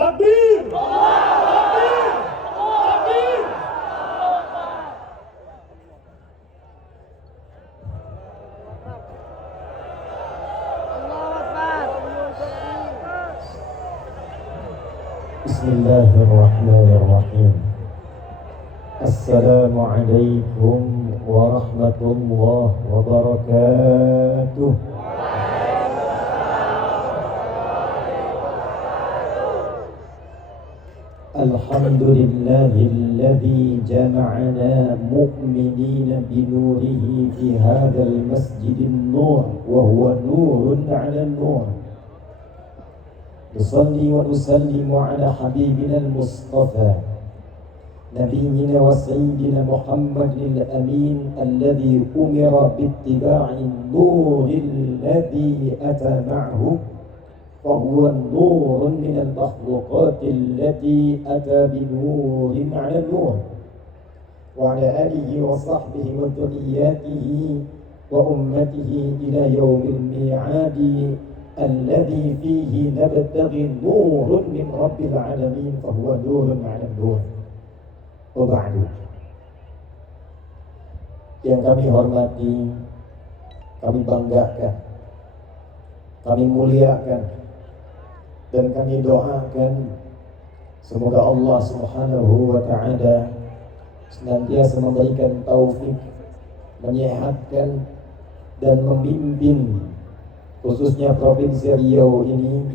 Takbir! Takbir! Takbir! Bismillahirrahmanirrahim. Assalamualaikum warahmatullahi wabarakatuh. Alhamdulillahilladzi jama'ana mu'minina binurihi fi hadzal masjidin nur wa huwa nurun 'ala nur. Nusalli wa nusallimu ala habibina al-mustafa nabiyyina wa sayyidina Muhammadil amin alladhi umira bittiba'in nuril ladhi ata ma'hu fa huwa nurun minal makhluqatil lati ata binurin 'ala nur wa ala alihi wa sahbihi wa dhurriyyatihi wa ummatihi ila yaumil mi'adi الذي فيه نبتغي نور من رب العالمين فهو نور على النور. وبعد, yang kami hormati, kami banggakan, kami muliakan, dan kami doakan semoga Allah Subhanahu wa ta'ala senantiasa memberikan taufik, menyehatkan dan memimpin khususnya Provinsi Riau ini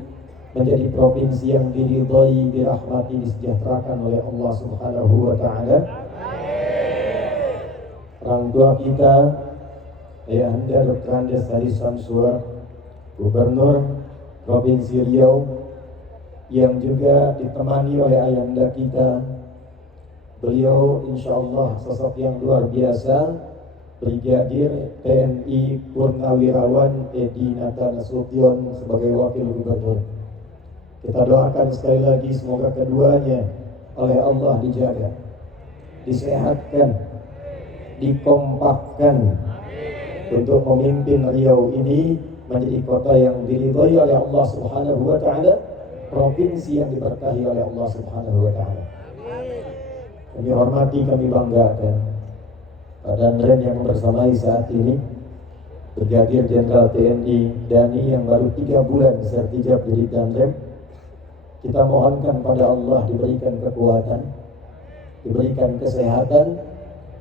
menjadi provinsi yang diridhai, dirahmati, disejahterakan oleh Allah Subhanahu wa ta'ala. Orang tua kita Ayahanda Dr. Andes Hari Samsur, Gubernur Provinsi Riau, yang juga ditemani oleh Ayahanda kita, beliau insyaallah sosok yang luar biasa, Brigadir TNI Purnawirawan Edi Nata Nasution sebagai Wakil Gubernur. Kita doakan sekali lagi semoga keduanya oleh Allah dijaga, disehatkan, dikompakkan untuk memimpin Riau ini menjadi kota yang diridhai oleh Allah Subhanahu wa ta'ala, provinsi yang diberkahi oleh Allah Subhanahu wa ta'ala. Kami hormati, kami banggakan Pak Danrem yang bersamai saat ini, Brigadir Jenderal TNI Dani yang baru 3 bulan sertijab jadi Danrem. Kita mohonkan pada Allah diberikan kekuatan, diberikan kesehatan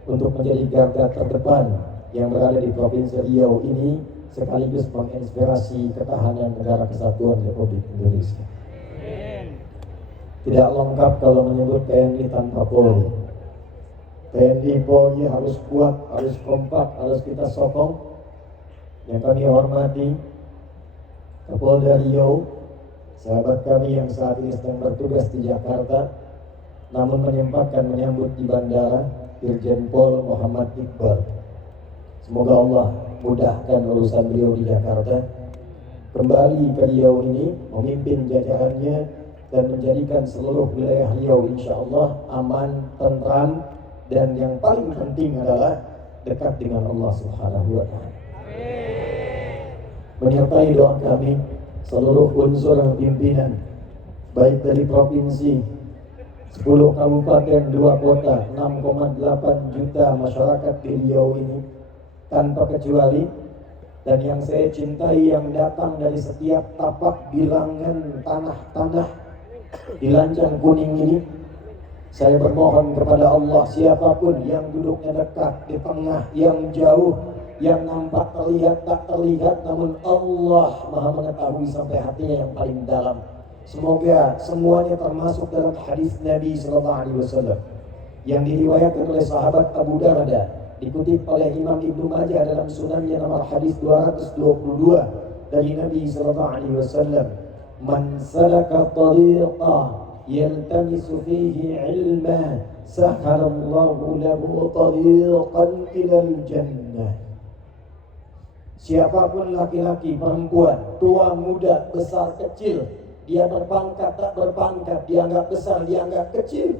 untuk menjadi garda terdepan yang berada di Provinsi Riau ini, sekaligus menginspirasi ketahanan negara kesatuan Republik Indonesia. Tidak lengkap kalau menyebut TNI tanpa Polri. TNI Polri harus kuat, harus kompak, harus kita sokong. Yang kami hormati Kapolda Riau, sahabat kami yang saat ini sedang bertugas di Jakarta namun menyempatkan menyambut di bandara, Irjen Pol Muhammad Iqbal. Semoga Allah mudahkan urusan beliau di Jakarta, kembali ke Riau ini memimpin jajarannya dan menjadikan seluruh wilayah Riau insyaallah aman, tentram, dan yang paling penting adalah dekat dengan Allah Subhanahu wa ta'ala. Menyertai doa kami seluruh unsur pimpinan, baik dari provinsi, 10 kabupaten, 2 kota, 6,8 juta masyarakat di Riau ini tanpa kecuali, dan yang saya cintai yang datang dari setiap tapak bilangan tanah-tanah di Lancang Kuning ini. Saya bermohon kepada Allah, siapapun yang duduknya dekat, di tengah, yang jauh, yang nampak terlihat, tak terlihat, namun Allah Maha mengetahui sampai hatinya yang paling dalam. Semoga semuanya termasuk dalam hadis Nabi SAW yang diriwayatkan oleh sahabat Abu Darda, dikutip oleh Imam Ibnu Majah dalam sunannya nomor hadis 222 dari Nabi SAW. Man salaka tariqa yaltamisu fihi ilma sahalallahu lahu tariqan ilal jannah. Siapapun laki-laki, perempuan, tua, muda, besar, kecil, dia berpangkat, tak berpangkat, dianggap besar, dianggap kecil,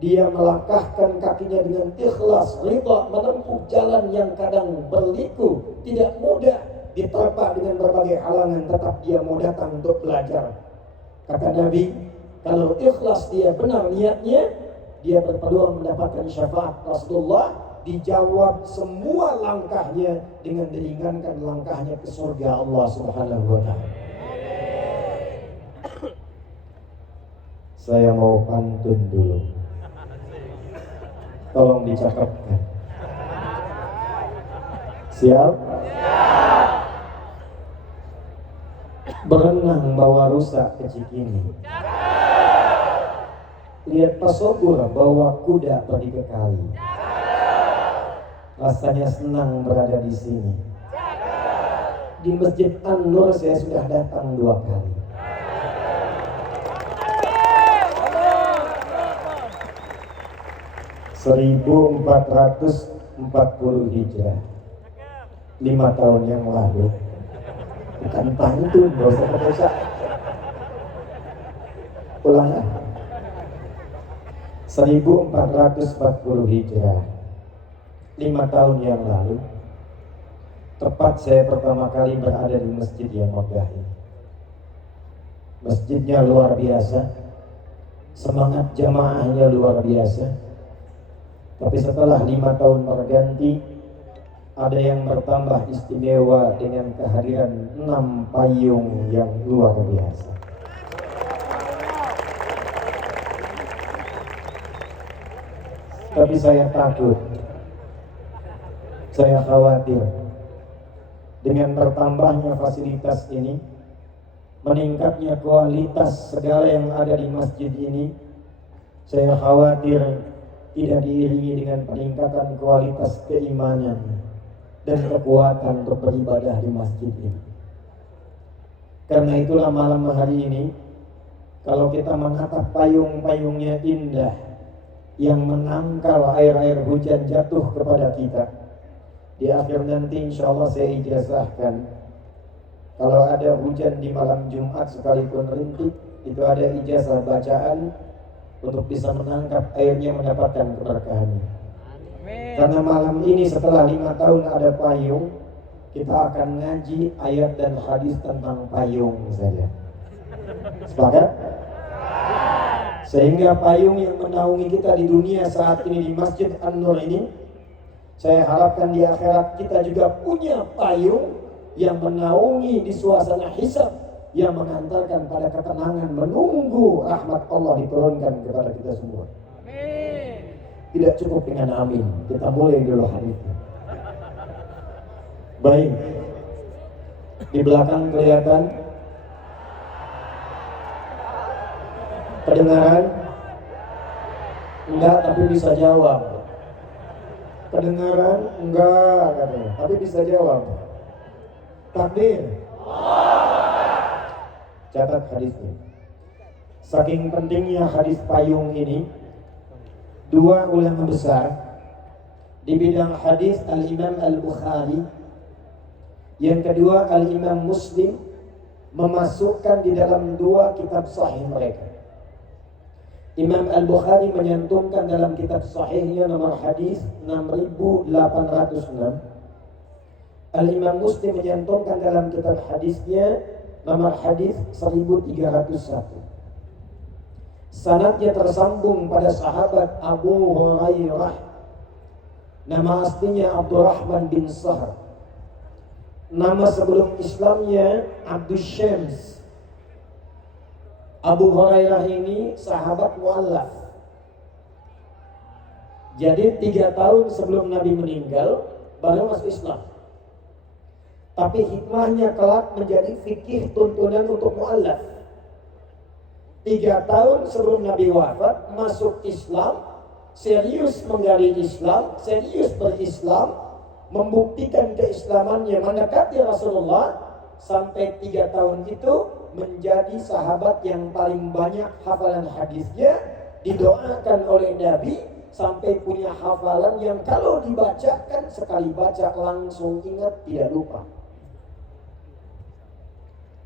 dia melangkahkan kakinya dengan ikhlas, ridha, menempuh jalan yang kadang berliku, tidak mudah, diterpa dengan berbagai halangan, tetap dia mau datang untuk belajar. Kata Nabi, Kalau ikhlas dia benar niatnya, dia berpeluang mendapatkan syafaat Rasulullah, dijawab semua langkahnya dengan diringankan langkahnya ke surga Allah Subhanahu wa taala. Saya mau pantun dulu. Tolong dicatatkan. Siap? Berenang bawa rusa ke Cikini. Lihat Pasobur bawa kuda pergi ke kali. Rasanya senang berada di sini. Di Masjid An-Nur saya sudah datang 2 kali. (1440 Hijrah), 5 tahun yang lalu. Bukan pantun, gak usah percaya. Ulang ya. 1440 Hijrah, 5 tahun yang lalu, tepat saya pertama kali berada di masjid yang megah ini. Masjidnya luar biasa, semangat jamaahnya luar biasa. Tapi setelah 5 tahun berganti, ada yang bertambah istimewa dengan kehadiran 6 payung yang luar biasa. Tapi saya takut, saya khawatir dengan bertambahnya fasilitas ini, meningkatnya kualitas segala yang ada di masjid ini, saya khawatir tidak diiringi dengan peningkatan kualitas keimanan dan kekuatan untuk beribadah di masjid ini. Karena itulah malam hari ini, kalau kita menatap payung-payungnya indah yang menangkal air-air hujan jatuh kepada kita, di akhir nanti insya Allah saya ijazahkan, kalau ada hujan di malam Jumat sekalipun rintik, itu ada ijazah bacaan untuk bisa menangkap airnya, mendapatkan keberkahannya. Karena malam ini setelah 5 tahun ada payung, kita akan ngaji ayat dan hadis tentang payung saja. Sepakat? Sehingga payung yang menaungi kita di dunia saat ini di Masjid An-Nur ini, saya harapkan di akhirat kita juga punya payung yang menaungi di suasana hisab, yang mengantarkan pada ketenangan menunggu rahmat Allah diturunkan kepada kita semua. Amin. Tidak cukup dengan amin, kita mulai dulu hadisnya. Baik, di belakang kelihatan kedengaran? Enggak, tapi bisa jawab. Kedengaran? Enggak katanya, tapi bisa jawab. Takbir. Catat hadisnya. Saking pentingnya hadis payung ini, 2 ulama besar di bidang hadis, Al-Imam Al-Bukhari, yang kedua Al-Imam Muslim, memasukkan di dalam 2 kitab sahih mereka. Imam Al-Bukhari menyantumkan dalam kitab sahihnya nomor hadis 6806. Al-Imam Muslim menyantumkan dalam kitab hadisnya nomor hadis 1301. Sanadnya tersambung pada sahabat Abu Hurairah. Nama aslinya Abdurrahman bin Sahr. Nama sebelum Islamnya Abdus Syams. Abu Hurairah ini sahabat mu'allaf. Jadi 3 tahun sebelum Nabi meninggal baru masuk Islam. Tapi hikmahnya kelak menjadi fikih tuntunan untuk mu'allaf. 3 tahun sebelum Nabi wafat masuk Islam, serius menggali Islam, serius berislam, membuktikan keislamannya, mendekati Rasulullah, sampai 3 tahun itu menjadi sahabat yang paling banyak hafalan hadisnya, didoakan oleh Nabi sampai punya hafalan yang kalau dibacakan sekali baca langsung ingat, tidak lupa.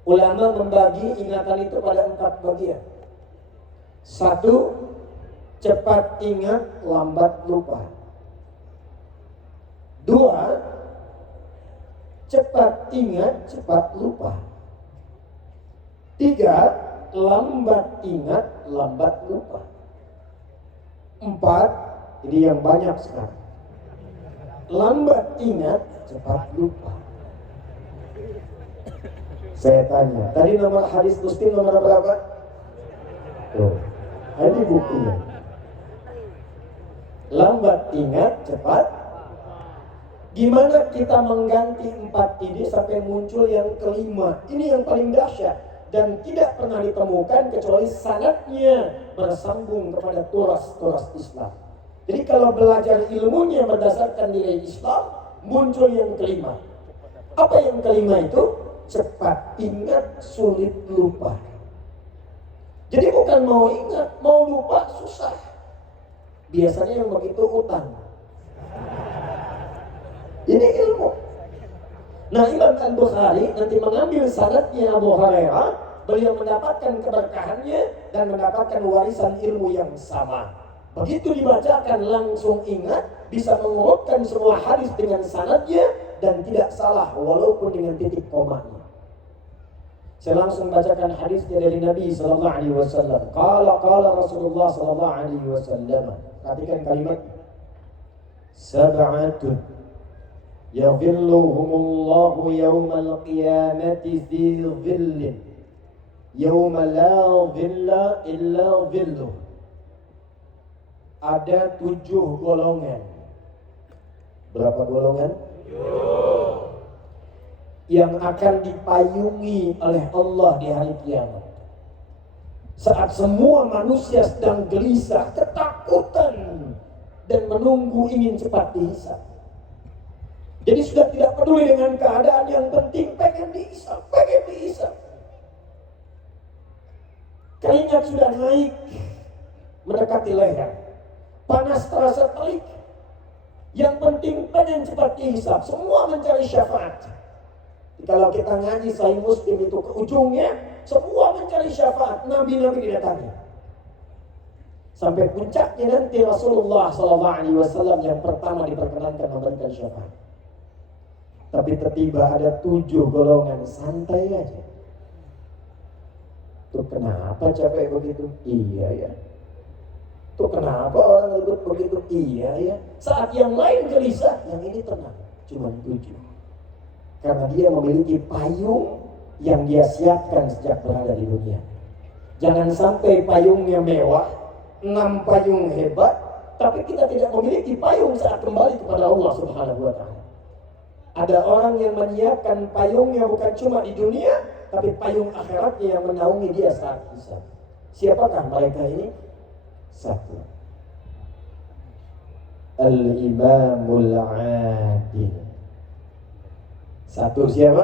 Ulama membagi ingatan itu pada 4 bagian. 1, cepat ingat, lambat lupa. 2, cepat ingat, cepat lupa. 3, lambat ingat, lambat lupa. 4, ini yang banyak sekarang. Lambat ingat, cepat lupa. Saya tanya, tadi nomor hadis Muslim nomor berapa? Tuh, ini buktinya. Lambat ingat, cepat. Gimana kita mengganti 4 ini sampai muncul yang kelima? Ini yang paling dahsyat dan tidak pernah ditemukan kecuali sanadnya bersambung kepada turas-turas Islam. Jadi kalau belajar ilmunya berdasarkan nilai Islam, muncul yang kelima. Apa yang kelima itu? Cepat ingat, sulit lupa. Jadi bukan mau ingat, mau lupa susah. Biasanya yang begitu utang. Ini ilmu. Nah, Imam Al-Bukhari nanti mengambil sanadnya Abu Hurairah, beliau mendapatkan keberkahannya dan mendapatkan warisan ilmu yang sama. Begitu dibacakan langsung ingat, bisa mengurutkan semua hadis dengan sanadnya dan tidak salah walaupun dengan titik komanya. Saya langsung bacakan hadisnya dari Nabi sallallahu alaihi wasallam. Qala Rasulullah sallallahu alaihi wasallam. Perhatikan kalimat sab'atun yadhilluhumullahu yawmal qiyamati fi dhillin yawma la dhilla illa dhilluh. Ada 7 golongan. Berapa golongan? 7. Yang akan dipayungi oleh Allah di hari kiamat. Saat semua manusia sedang gelisah, ketakutan dan menunggu ingin cepat dihisab. Jadi sudah tidak peduli dengan keadaan, yang penting pengen dihisab. Keringat sudah naik mendekati leher. Panas terasa terik. Yang penting pengen cepat dihisab. Semua mencari syafaat. Kalau kita ngaji Sahih Muslim itu ke ujungnya, semua mencari syafaat. Nabi-nabi didatangi. Sampai puncaknya nanti Rasulullah SAW yang pertama diperkenankan memberikan syafaat. Tapi tiba ada 7 golongan santai aja. Tuh kenapa capek begitu? Iya ya. Tuh kenapa orang ribut begitu? Iya ya. Saat yang lain gelisah, yang ini tenang. Cuma 7. Karena dia memiliki payung yang dia siapkan sejak berada di dunia. Jangan sampai payungnya mewah, 6 payung hebat, tapi kita tidak memiliki payung saat kembali kepada Allah Subhanahu wa Ta'ala. Ada orang yang menyiapkan payungnya bukan cuma di dunia, tapi payung akhiratnya yang menaungi dia saat hisab. Siapakah mereka ini? 1. Al-Imamul Adil. 1 siapa?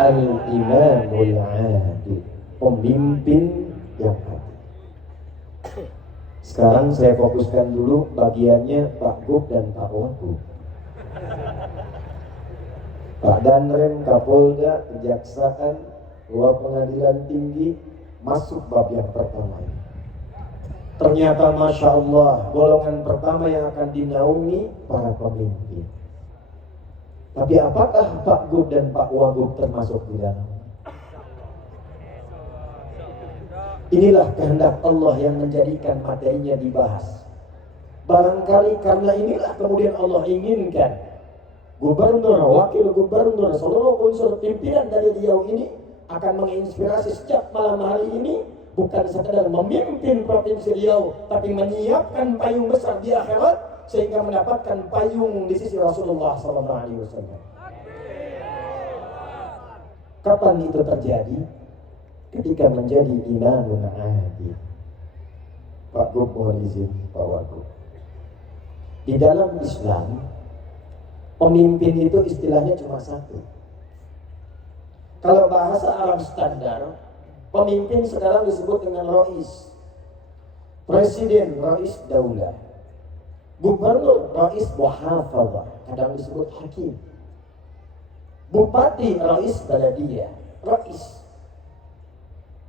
Al-Imamul Adil. Pemimpin yang adil. Sekarang saya fokuskan dulu bagiannya Pak Gub dan Pak Wagub. Pak Danrem, Kapolda, Kejaksaan, Luar Pengadilan Tinggi, masuk bab yang pertama ini. Ternyata Masya Allah, golongan pertama yang akan dinaungi para pemimpin. Tapi apakah Pak Gub dan Pak Wagub termasuk di dalam? Inilah kehendak Allah yang menjadikan materinya dibahas. Barangkali karena inilah kemudian Allah inginkan gubernur, wakil gubernur, seluruh unsur pimpinan dari Riau ini akan menginspirasi sejak malam hari ini, bukan sekadar memimpin provinsi Riau, tapi menyiapkan payung besar di akhirat sehingga mendapatkan payung di sisi Rasulullah SAW. Kapan itu terjadi? Ketika menjadi imamun adil. Pak Gub mohon izin, Pak Wagub. Di dalam Islam, pemimpin itu istilahnya cuma 1. Kalau bahasa Arab standar, pemimpin sekarang disebut dengan Rais. Presiden, Rais Daulah. Gubernur, Rais Muhafadzah, kadang disebut Hakim. Bupati, Rais Baladiyah, Rais.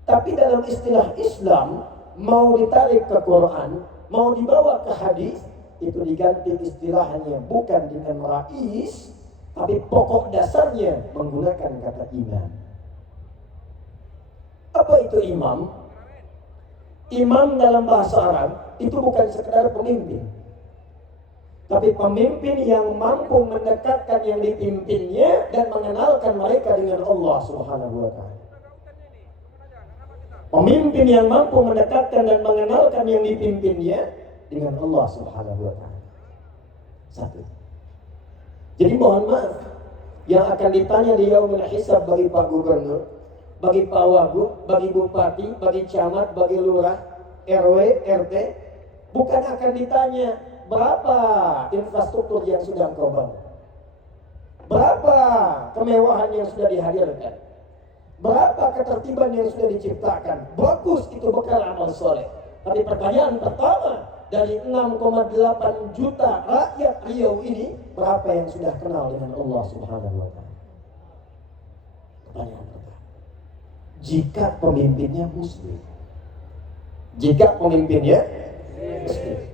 Tapi dalam istilah Islam, mau ditarik ke Quran, mau dibawa ke hadis, itu diganti istilahnya bukan dengan Rais, tapi pokok dasarnya menggunakan kata imam. Apa itu imam? Imam dalam bahasa Arab itu bukan sekedar pemimpin, tapi pemimpin yang mampu mendekatkan yang dipimpinnya dan mengenalkan mereka dengan Allah Subhanahu wa Ta'ala. Pemimpin yang mampu mendekatkan dan mengenalkan yang dipimpinnya dengan Allah Subhanahu wa Ta'ala. Satu. Jadi mohon maaf, yang akan ditanya di yaumul hisab bagi Pak Gubernur, bagi Pak Wagub, bagi Bupati, bagi Camat, bagi Lurah, RW, RT, bukan akan ditanya berapa infrastruktur yang sudah engkau bangun, berapa kemewahan yang sudah dihadirkan, berapa ketertiban yang sudah diciptakan. Bagus, itu bekal amal soleh. Tapi pertanyaan pertama, dari 6,8 juta rakyat Riau ini, berapa yang sudah kenal dengan Allah Subhanahu wa Ta'ala? Pertanyaan pertama. Jika pemimpinnya muslim, jika pemimpinnya muslim,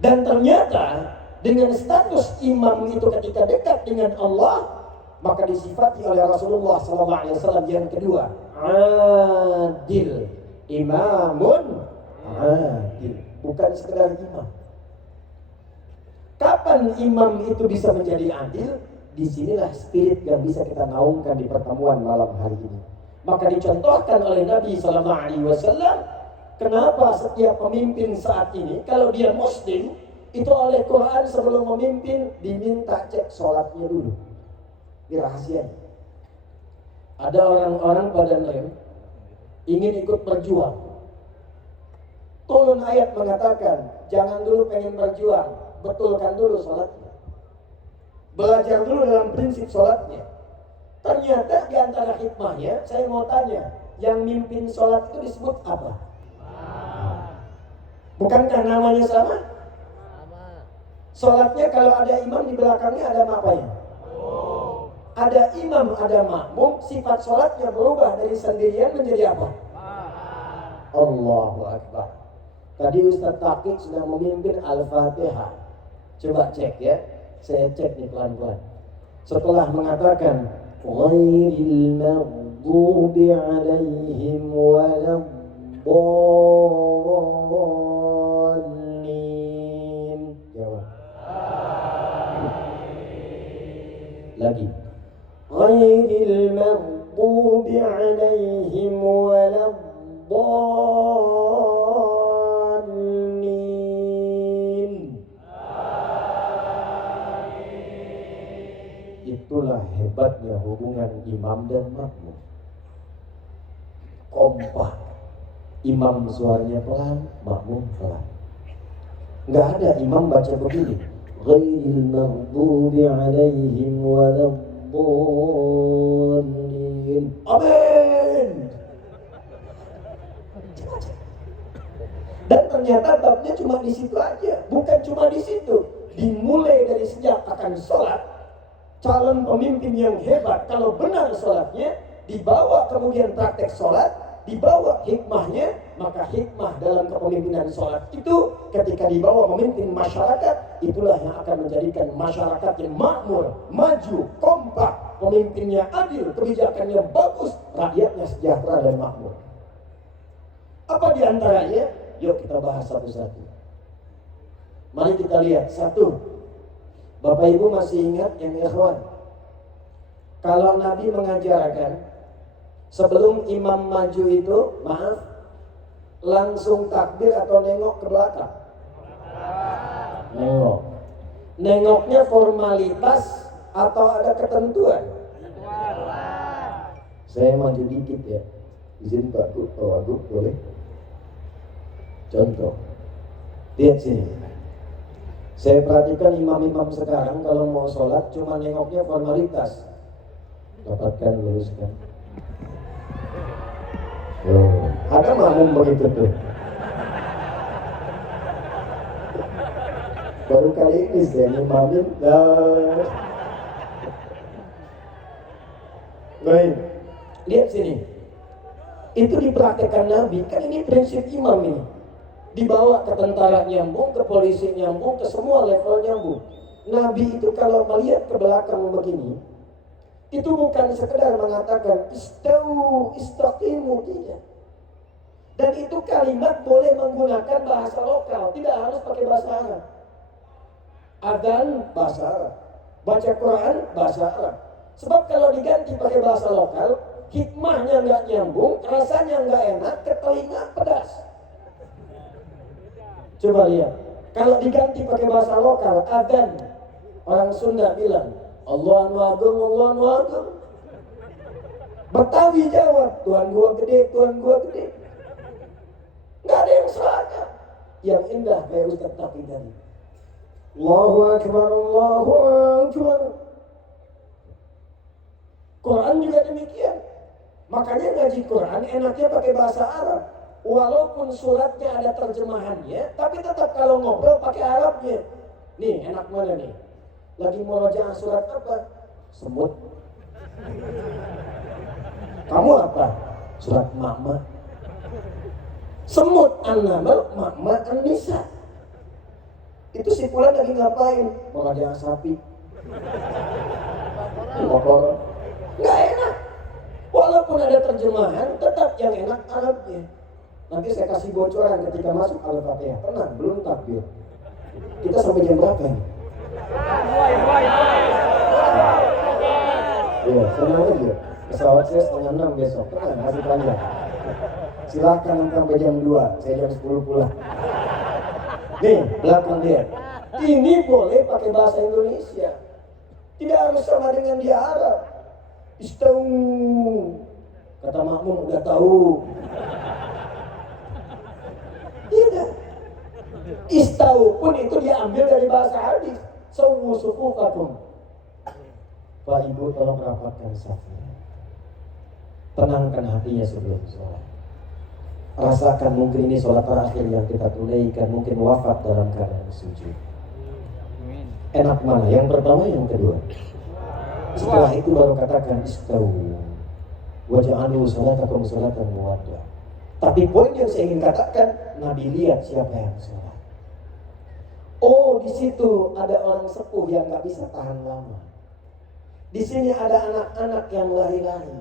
dan ternyata dengan status imam itu ketika dekat dengan Allah, maka disifati oleh Rasulullah SAW yang kedua, adil, imamun adil, bukan sekedar imam. Kapan imam itu bisa menjadi adil? Disinilah spirit yang bisa kita naungkan di pertemuan malam hari ini. Maka dicontohkan oleh Nabi SAW, kenapa setiap pemimpin saat ini kalau dia muslim itu oleh Quran sebelum memimpin diminta cek sholatnya dulu. Rahasia. Ada orang-orang pada rem ingin ikut berjuang. Turun ayat mengatakan jangan dulu pengen berjuang, betulkan dulu sholatnya, belajar dulu dalam prinsip sholatnya. Ternyata di antara hikmahnya, saya mau tanya, yang mimpin sholat itu disebut apa? Bukankah namanya sama? Sholatnya kalau ada imam di belakangnya ada makmumnya. Ada imam, ada makmum, sifat sholatnya berubah dari sendirian menjadi apa? Allahu Akbar. Tadi Ustaz Taqi sudah memimpin Al-Fatihah. Coba cek ya, saya cek nih pelan-pelan. Setelah mengatakan ghairil maghdubi alaihim waladdallin, jawab. Lagi. Ghairil maghdubi alaihim waladdallin. Itulah hebatnya hubungan imam dan makmum. Kompak. Imam suaranya pelan, makmum pelan. Nggak ada imam baca begini, ghairil maghdubi alaihim waladdallin. Amin. Dan ternyata babnya cuma di situ aja, bukan cuma di situ. Dimulai dari sejak akan sholat, calon pemimpin yang hebat kalau benar sholatnya, dibawa kemudian praktek sholat, dibawa hikmahnya, maka hikmah dalam kepemimpinan sholat itu ketika dibawa memimpin masyarakat, itulah yang akan menjadikan masyarakat yang makmur, maju, kompak, pemimpinnya adil, kebijakannya bagus, rakyatnya sejahtera dan makmur. Apa diantaranya? Yuk kita bahas satu-satu. Mari kita lihat. Satu, Bapak Ibu masih ingat yang ikhwan, kalau Nabi mengajarkan sebelum imam maju itu, maaf, langsung takbir atau nengok ke belakang? Nengok. Nengoknya formalitas atau ada ketentuan? Saya maju dikit ya. Izin Pak Wagub, boleh? Contoh. Lihat sini. Saya perhatikan imam-imam sekarang kalau mau sholat cuma nengoknya formalitas. Dapatkan, luruskan. Oh, ada makmum begitu tuh. Baru kali ini saya ngimamin. Baik, lihat sini. Itu dipraktekkan Nabi, kan ini prinsip imam ini. Dibawa ke tentara nyambung, ke polisi nyambung, ke semua level nyambung. Nabi itu kalau melihat ke belakang begini, itu bukan sekedar mengatakan istau, istaqimu, tidak. Dan itu kalimat boleh menggunakan bahasa lokal, tidak harus pakai bahasa Arab. Adzan bahasa Arab, baca Quran bahasa Arab. Sebab kalau diganti pakai bahasa lokal, hikmahnya nggak nyambung, rasanya nggak enak, ke telinga pedas. Coba lihat, kalau diganti pakai bahasa lokal, adzan, orang Sunda bilang, Allahu Akbar, Allahu Akbar. Betawi jawab, Tuhan gua gede, Tuhan gua gede. Nggak ada yang seragam. Yang indah kayak Ustaz Taqi tadi. Allahu Akbar, Allahu Akbar. Quran juga demikian. Makanya ngaji Quran enaknya pakai bahasa Arab. Walaupun suratnya ada terjemahannya, tapi tetap kalau ngobrol pakai Arabnya. Nih, enak mana nih? Lagi murojaah surat apa? Semut. Kamu apa? Surat Ma'ma. Semut An-Naml, Ma'ma An-Nisa. Itu si Fulan lagi ngapain? Murojaah sapi. Motor. Nggak enak. Walaupun ada terjemahan, tetap yang enak Arabnya. Nanti saya kasih bocoran ketika masuk Al-Fatihah. Tenang, belum takbir. Kita sampai jam berapa nih? Iya, senang aja. Pesawat saya 5:30 besok. Tenang, masih panjang. Silakan nanti sampai jam 2. Saya jam 10 pulang. Nih, belakang dia. Ini boleh pakai bahasa Indonesia. Tidak harus sama dengan dia Arab. Istau. Kata makmum udah tahu. Tidak. Istau pun itu diambil dari bahasa hadis. Sawu sufufakum. Pak Ibu tolong rapatkan safnya. Tenangkan hatinya sebelum sholat. Rasakan mungkin ini sholat terakhir yang kita tunaikan, mungkin wafat dalam keadaan sujud. Enak mana? Yang pertama, yang kedua. Setelah itu baru katakan istau. Waja'alu sholatakum sholatan muwaddah. Tapi poin yang saya ingin katakan, Nabi lihat siapa yang sholat. Oh, di situ ada orang sepuh yang nggak bisa tahan lama. Di sini ada anak-anak yang lari-lari.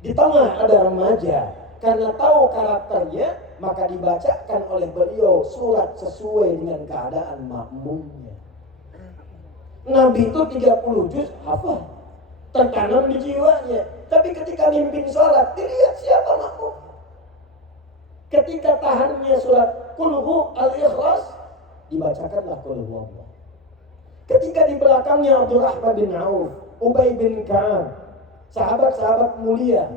Di tengah ada remaja. Karena tahu karakternya, maka dibacakan oleh beliau surat sesuai dengan keadaan makmumnya. Nabi itu 30 juz hafal, tertanam di jiwanya. Tapi ketika mimpin sholat, dilihat siapa makmum. Ketika tahannya surat Qul al-Ikhlas, dibacakanlah Qul Allah. Ketika di belakangnya Abdurrahman bin Auf, Ubay bin Ka'ab, sahabat-sahabat mulia,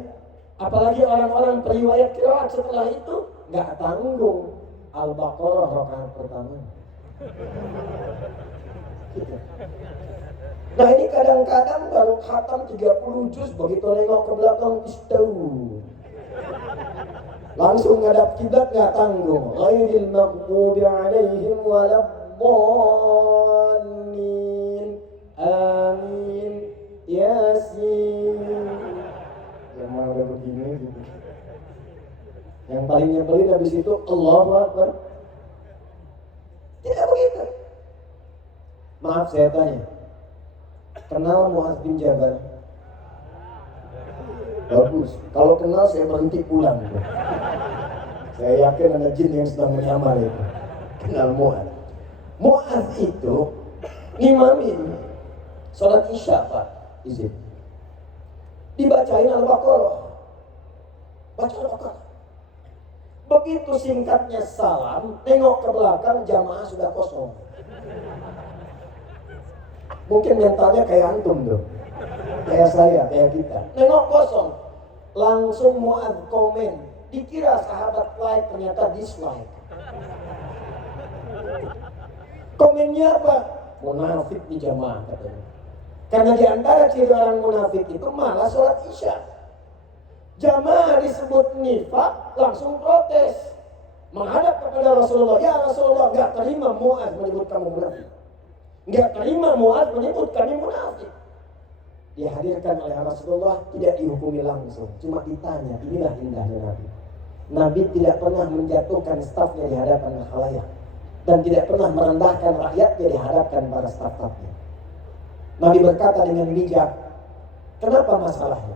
apalagi orang-orang periwayat qiraat setelah itu, nggak tanggung Al-Baqarah rakaat pertama. Nah ini kadang-kadang baru khatam 30 juz, begitu nengok ke belakang istau. Langsung ngadap kiblat nggak tanggung. Ghairil maghdubi alaihim waladdallin. Amin. Yasin. Yang mana udah begini gitu. Yang paling nyebelin habis itu Allahu Akbar. Tidak begitu. Maaf saya tanya. Kenal Mu'adz bin Jabal? Bagus. Kalau kenal saya berhenti pulang. Saya yakin ada jin yang sedang menyamar itu. Kenal Mu'adz. Mu'adz itu ngimamin sholat Isya, Pak. Izin. Dibacain Al-Baqarah. Baca Al-Baqarah. Begitu singkatnya salam, tengok ke belakang, jamaah sudah kosong. Mungkin mentalnya kayak antum tuh. Kayak saya, kayak kita. Nengok kosong. Langsung Mu'adz komen. Dikira sahabat like, ternyata dislike. Komennya apa? Munafik di jamaah katanya. Karena di antara ciri orang munafik itu malah sholat Isya. Jamaah disebut nifak, langsung protes. Menghadap kepada Rasulullah. Ya Rasulullah, gak terima Mu'adz menyebut kamu munafik. Gak terima Mu'adz menyebut kami munafik. Dihadirkan oleh Rasulullah, tidak dihukumi langsung, cuma ditanya. Inilah indahnya Nabi. Nabi tidak pernah menjatuhkan stafnya di hadapan khalayak, dan tidak pernah merendahkan rakyatnya di hadapan para staf-stafnya. Nabi berkata dengan bijak, kenapa masalahnya?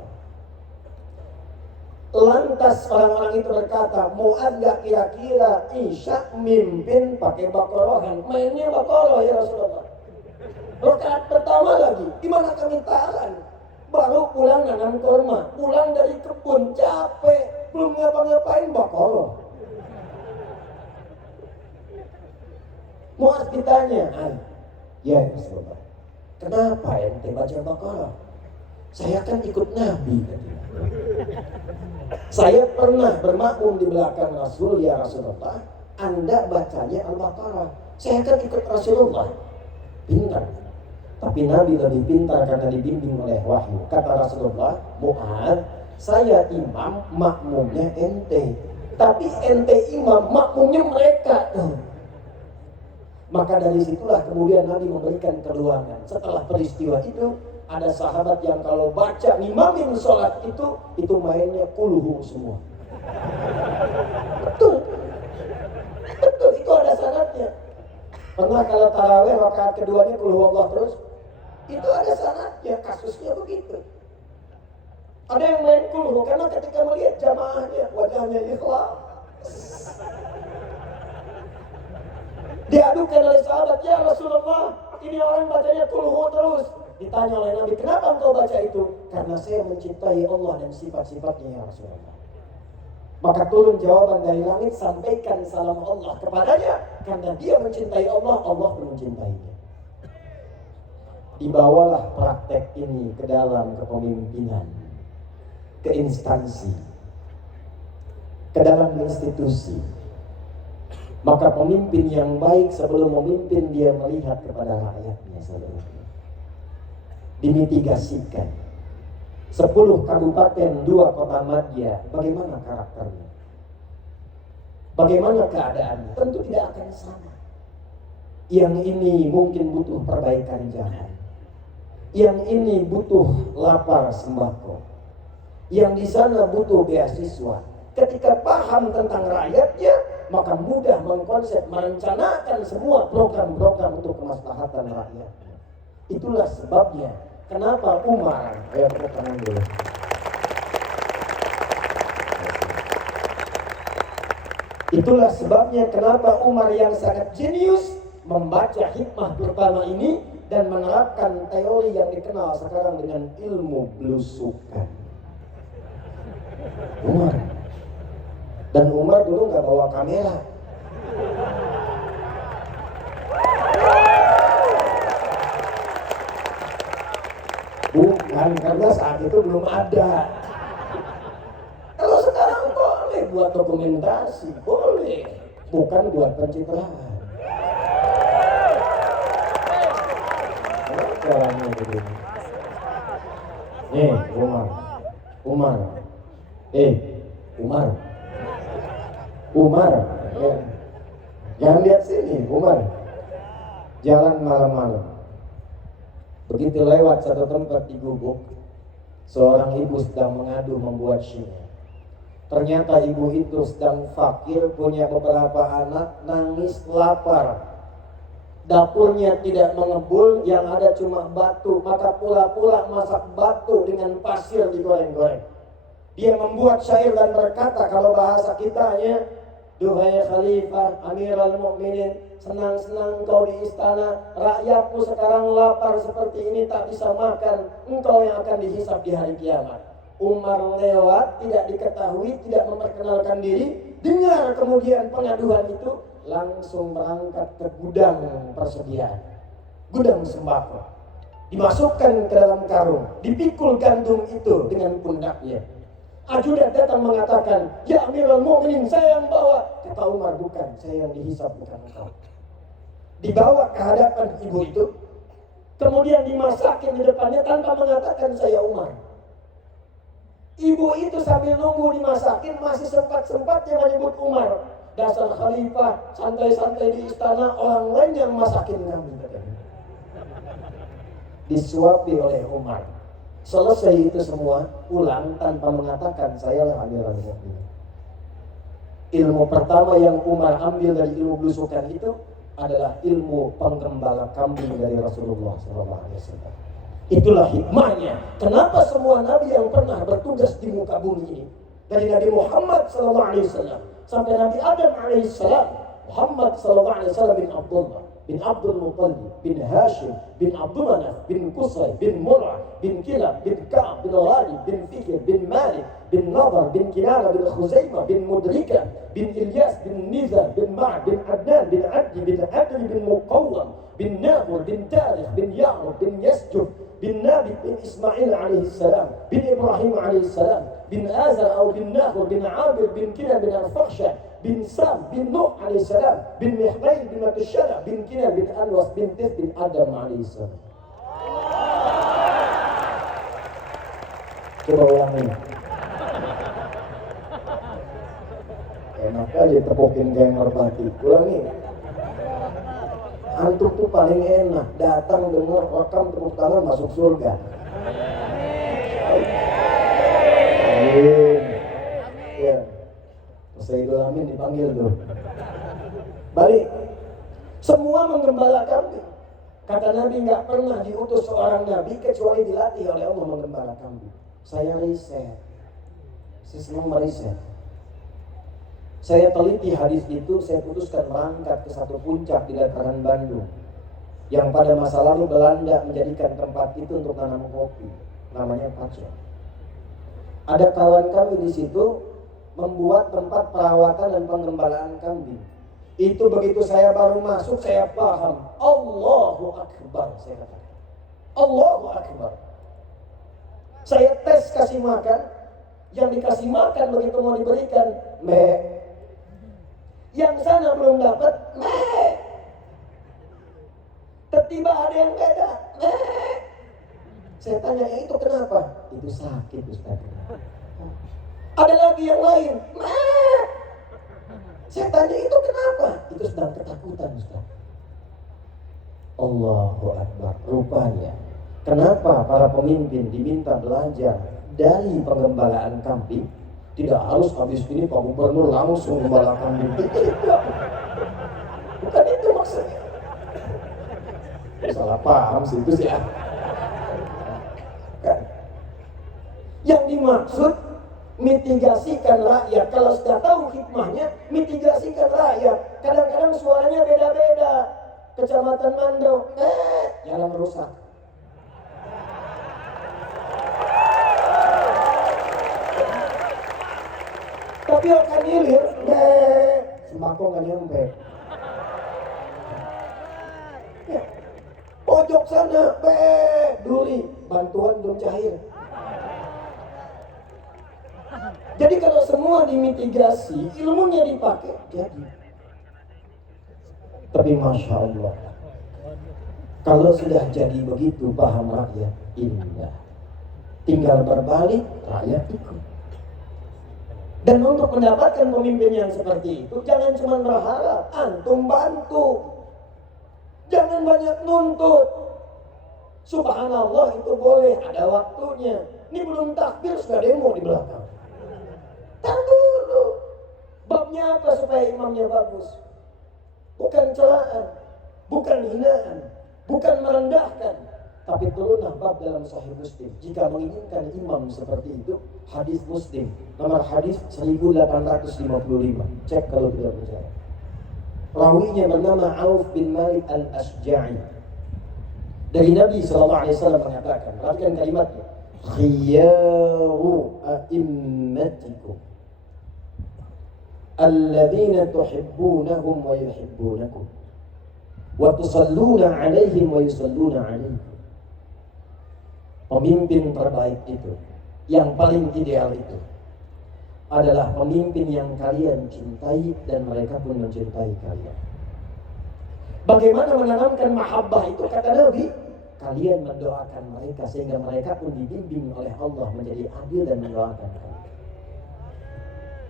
Lantas orang-orang itu berkata, Mu'ad gak kira-kira Isya mimpin pakai bakorohan? Mainnya bakoroh ya Rasulullah. Rakaat pertama lagi, gimana kami tahan? Baru pulang nanam kurma, pulang dari kebun, capek, belum ngapa-ngapain bakoroh. Mu'ad ditanya, ya Rasulullah, kenapa ente baca bakoroh? Saya kan ikut Nabi. Saya pernah bermakmum di belakang Rasul, ya Rasulullah, Anda bacanya Al-Baqarah. Saya kan ikut Rasulullah. Pintar. Tapi Nabi lebih pintar karena dibimbing oleh wahyu. Kata Rasulullah, Mu'ad, saya imam, makmumnya ente. Tapi ente imam, makmumnya mereka. Maka dari situlah kemudian Nabi memberikan keluangan. Setelah peristiwa itu, ada sahabat yang kalau baca ngimamin sholat itu mainnya kulhu semua. Betul. Betul, itu ada sanadnya. Pernah kalau tarawih rakaat keduanya kulhu Allah terus? Itu ada sanadnya, kasusnya begitu. Ada yang main kulhu karena ketika melihat jamaahnya, wajahnya ikhlas. Diadukan oleh sahabat, ya Rasulullah, ini orang bacanya kulhu terus. Ditanya oleh Nabi, kenapa engkau baca itu? Karena saya mencintai Allah dan sifat-sifatnya ya Rasulullah. Maka turun jawaban dari langit, sampaikan salam Allah kepadanya. Karena dia mencintai Allah, Allah pun mencintainya. Dibawalah praktek ini ke dalam kepemimpinan, ke instansi, ke dalam institusi. Maka pemimpin yang baik sebelum memimpin dia melihat kepada rakyatnya seluruhnya. Dimitigasikan 10 kabupaten 2 kota madya, bagaimana karakternya, bagaimana keadaannya, tentu tidak akan sama. Yang ini mungkin butuh perbaikan jalan, yang ini butuh lapar sembako, yang di sana butuh beasiswa. Ketika paham tentang rakyatnya, maka mudah mengkonsep, merencanakan semua program-program untuk kemaslahatan rakyatnya. Itulah sebabnya kenapa Umar, tepuk tangan dulu. Itulah sebabnya kenapa Umar yang sangat jenius membaca hikmah pertama ini dan menerapkan teori yang dikenal sekarang dengan ilmu belusukan. Umar. Dan Umar dulu nggak bawa kamera. Bukan, karena saat itu belum ada. Kalau sekarang boleh buat dokumentasi, boleh. Bukan buat pencitraan. Caranya begini. Umar. Umar. Ya. Jangan lihat sini, Umar. Jalan malam-malam. Begitu lewat satu tempat di Gubuk, seorang ibu sedang mengadu membuat syiar. Ternyata ibu itu sedang fakir, punya beberapa anak, nangis lapar. Dapurnya tidak mengebul, yang ada cuma batu. Maka pula-pula masak batu dengan pasir digoreng-goreng. Dia membuat syair dan berkata, kalau bahasa kitanya, duhai Khalifah Amirul Mukminin, senang-senang engkau di istana, rakyatmu sekarang lapar seperti ini tak bisa makan, engkau yang akan dihisab di hari kiamat. Umar lewat, tidak diketahui, tidak memperkenalkan diri, dengar kemudian pengaduan itu, langsung berangkat ke gudang persediaan, gudang sembako. Dimasukkan ke dalam karung, dipikul gandum itu dengan pundaknya. Ajudan datang mengatakan, ya Amirul Mukminin, saya yang bawa. Kata Umar, bukan, saya yang dihisab, bukan engkau. Dibawa ke hadapan ibu itu, kemudian dimasakin di depannya tanpa mengatakan saya Umar. Ibu itu sambil nunggu dimasakin masih sempat-sempatnya menyebut Umar. Dasar khalifah, santai-santai di istana, orang lain yang masakin kami. Disuapi oleh Umar. Selesai itu semua, pulang tanpa mengatakan saya lah Amirul Mukminin. Ilmu pertama yang Umar ambil dari ilmu belusukan itu adalah ilmu penggembala kambing dari Rasulullah SAW. Itulah hikmahnya. Kenapa semua nabi yang pernah bertugas di muka bumi ini dari Nabi Muhammad SAW sampai Nabi Adam AS. Muhammad SAW bin Abdullah bin Abdul Muttalib bin Hashim bin Abdul Manaf bin Qusay bin Mur'ah bin Kilab bin Ka'ab bin Ghalib bin Fikir bin Malik bin Nadar bin Kinana bin Khuzaimah bin Mudrika bin Ilyas bin Nizar bin Ma'ad bin Adnan bin Abdi bin Adli bin Muqawwam bin Nahur bin Tarikh bin Ya'rub bin Yasjub bin Nabi bin Ismail alaihissalam bin Ibrahim alaihissalam bin Azar atau bin Nahur bin Abir bin Kina bin Al-Fakhsha bin Sam bin Nuh alaihissalam bin Mihrail bin Matusyara bin Kina bin Anwas bin Tif bin Adam alaihissalam. Coba ulangi. Enak kali tepukin kayak ngerbati. Ulangi. Antum tuh paling enak datang dengar rekam tepuk tangan masuk surga. Amin. Ya. Sayyidul Amin dipanggil tuh. Balik. Semua menggembala kambing. Kata Nabi nggak pernah diutus seorang Nabi kecuali dilatih oleh Allah menggembala kambing. Saya riset. Saya senang meriset. Saya teliti hadis itu, saya putuskan berangkat ke satu puncak di dataran Bandung yang pada masa lalu Belanda menjadikan tempat itu untuk nanam kopi, namanya Pacet. Ada kawan kami di situ membuat tempat perawatan dan penggembalaan kambing. Itu begitu saya baru masuk, saya paham. Allahu Akbar, saya katakan. Allahu Akbar. Saya tes kasih makan, yang dikasih makan begitu mau diberikan, meh. Yang sana belum dapat, meh. Tiba-tiba ada yang beda, meh. Saya tanya, ya itu kenapa? Itu sakit, Ustaz. Ada lagi yang lain, meh. Saya tanya, itu kenapa? Itu sedang ketakutan, Ustaz. Allahu Akbar. Rupanya, kenapa para pemimpin diminta belajar dari penggembalaan kambing? Tidak harus habis ini Pak Gubernur langsung gembala kambing. Tidak. Bukan itu maksudnya. Salah paham sih itu sih. Kan? Yang dimaksud mitigasikan rakyat. Kalau sudah tahu hikmahnya, mitigasikan rakyat. Kadang-kadang suaranya beda-beda. Kecamatan Mandau, jalan rusak. Tapi akan hilir, sembako nggak nyampe. Ya. Pojok sana, duri, bantuan belum cair. Jadi kalau semua dimitigasi, ilmunya dipakai, jadi. Tapi Masya Allah, kalau sudah jadi begitu paham rakyat, indah. Tinggal berbalik, rakyat ikut. Dan untuk mendapatkan pemimpin yang seperti itu, jangan cuma berharap, antum bantu. Jangan banyak nuntut. Subhanallah itu boleh, ada waktunya. Ini belum takbir sudah demo di belakang. Tahan dulu. Babnya apa supaya imamnya bagus? Bukan celaan, bukan hinaan, bukan merendahkan, tapi turunlah bab dalam Sahih Muslim. Jika menginginkan imam seperti itu, hadis Muslim, nomor hadis 1855. Cek kalau tidak percaya. Rawinya bernama Auf bin Malik al-Ashja'i. Dari Nabi SAW mengatakan, perhatikan kalimatnya, khiyaru a'immatikum alladzina tuhibbunahum wa yuhibbunakum wa tusalluna alaihim wa yusalluna alaikum. Pemimpin terbaik itu, yang paling ideal itu adalah pemimpin yang kalian cintai dan mereka pun mencintai kalian. Bagaimana menanamkan mahabbah itu? Kata Nabi, kalian mendoakan mereka sehingga mereka pun dibimbing oleh Allah menjadi adil dan mendoakan kalian.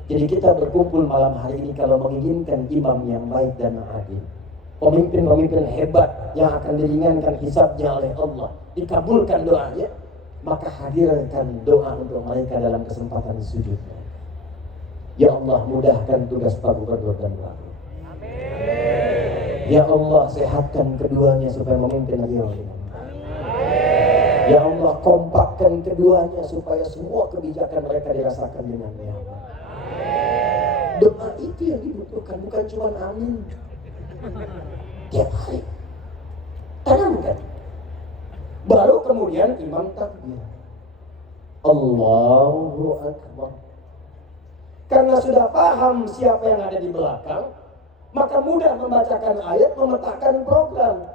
Jadi kita berkumpul malam hari ini kalau menginginkan imam yang baik dan adil, pemimpin-pemimpin hebat yang akan diringankan hisabnya oleh Allah, dikabulkan doanya, maka hadirkan doa untuk mereka dalam kesempatan sujudnya. Ya Allah, mudahkan tugas Pak Gubernur dan Wakil. Ya Allah, sehatkan keduanya supaya memimpin riau. Ya Allah, kompakkan keduanya supaya semua kebijakan mereka dirasakan dengan nyaman. Doa itu yang dibutuhkan, bukan cuma amin. Tiap hari tanamkan. Baru kemudian imam takbir, Allahu Akbar. Karena sudah paham siapa yang ada di belakang, maka mudah membacakan ayat, memetakan program.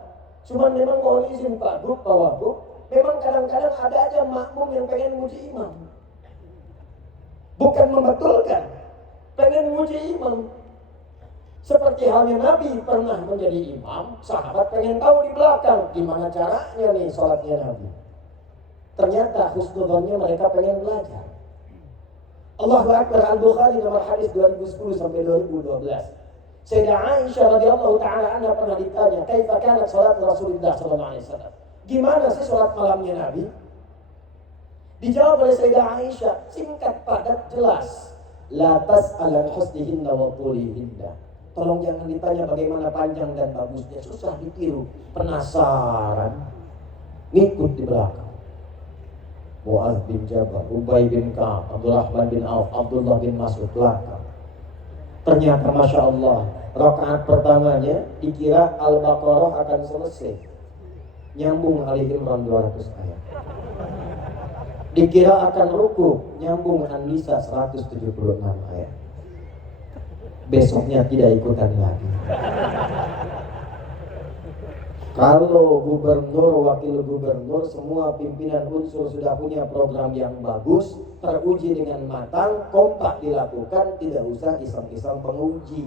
Cuman memang mohon izin Pak Gub, Pak Wagub, memang kadang-kadang ada aja makmum yang pengen muji imam. Bukan membetulkan, pengen muji imam. Seperti halnya Nabi pernah menjadi imam, sahabat pengen tahu di belakang gimana caranya nih sholatnya Nabi. Ternyata husnudzonnya mereka pengen belajar. Allahu Akbar. Al-Bukhari nomor hadis 2010 sampai 2012. Sayyidah Aisyah radhiyallahu taala anha pernah ditanya, "Kaifa kanat salat Rasulullah sallallahu alaihi wasallam?" Gimana sih salat malamnya Nabi? Dijawab oleh Sayyidah Aisyah, singkat, padat, jelas. La tas'alan husnihinna wa tulihinna. Tolong jangan ditanya bagaimana panjang dan bagusnya, susah ditiru. Penasaran, ngikut di belakang. Mu'adz bin Jabal, Ubay bin Ka'ab, Abdurrahman bin Auf, Abdullah bin Mas'ud belakang. Ternyata Masya Allah, rakaat pertamanya dikira Al-Baqarah akan selesai, nyambung Ali Imran 200 ayat. Dikira akan ruku, nyambung An-Nisa 176 ayat. Besoknya tidak ikutan lagi. Kalau gubernur, wakil gubernur, semua pimpinan unsur sudah punya program yang bagus, teruji dengan matang, kompak dilakukan, tidak usah iseng-iseng penguji.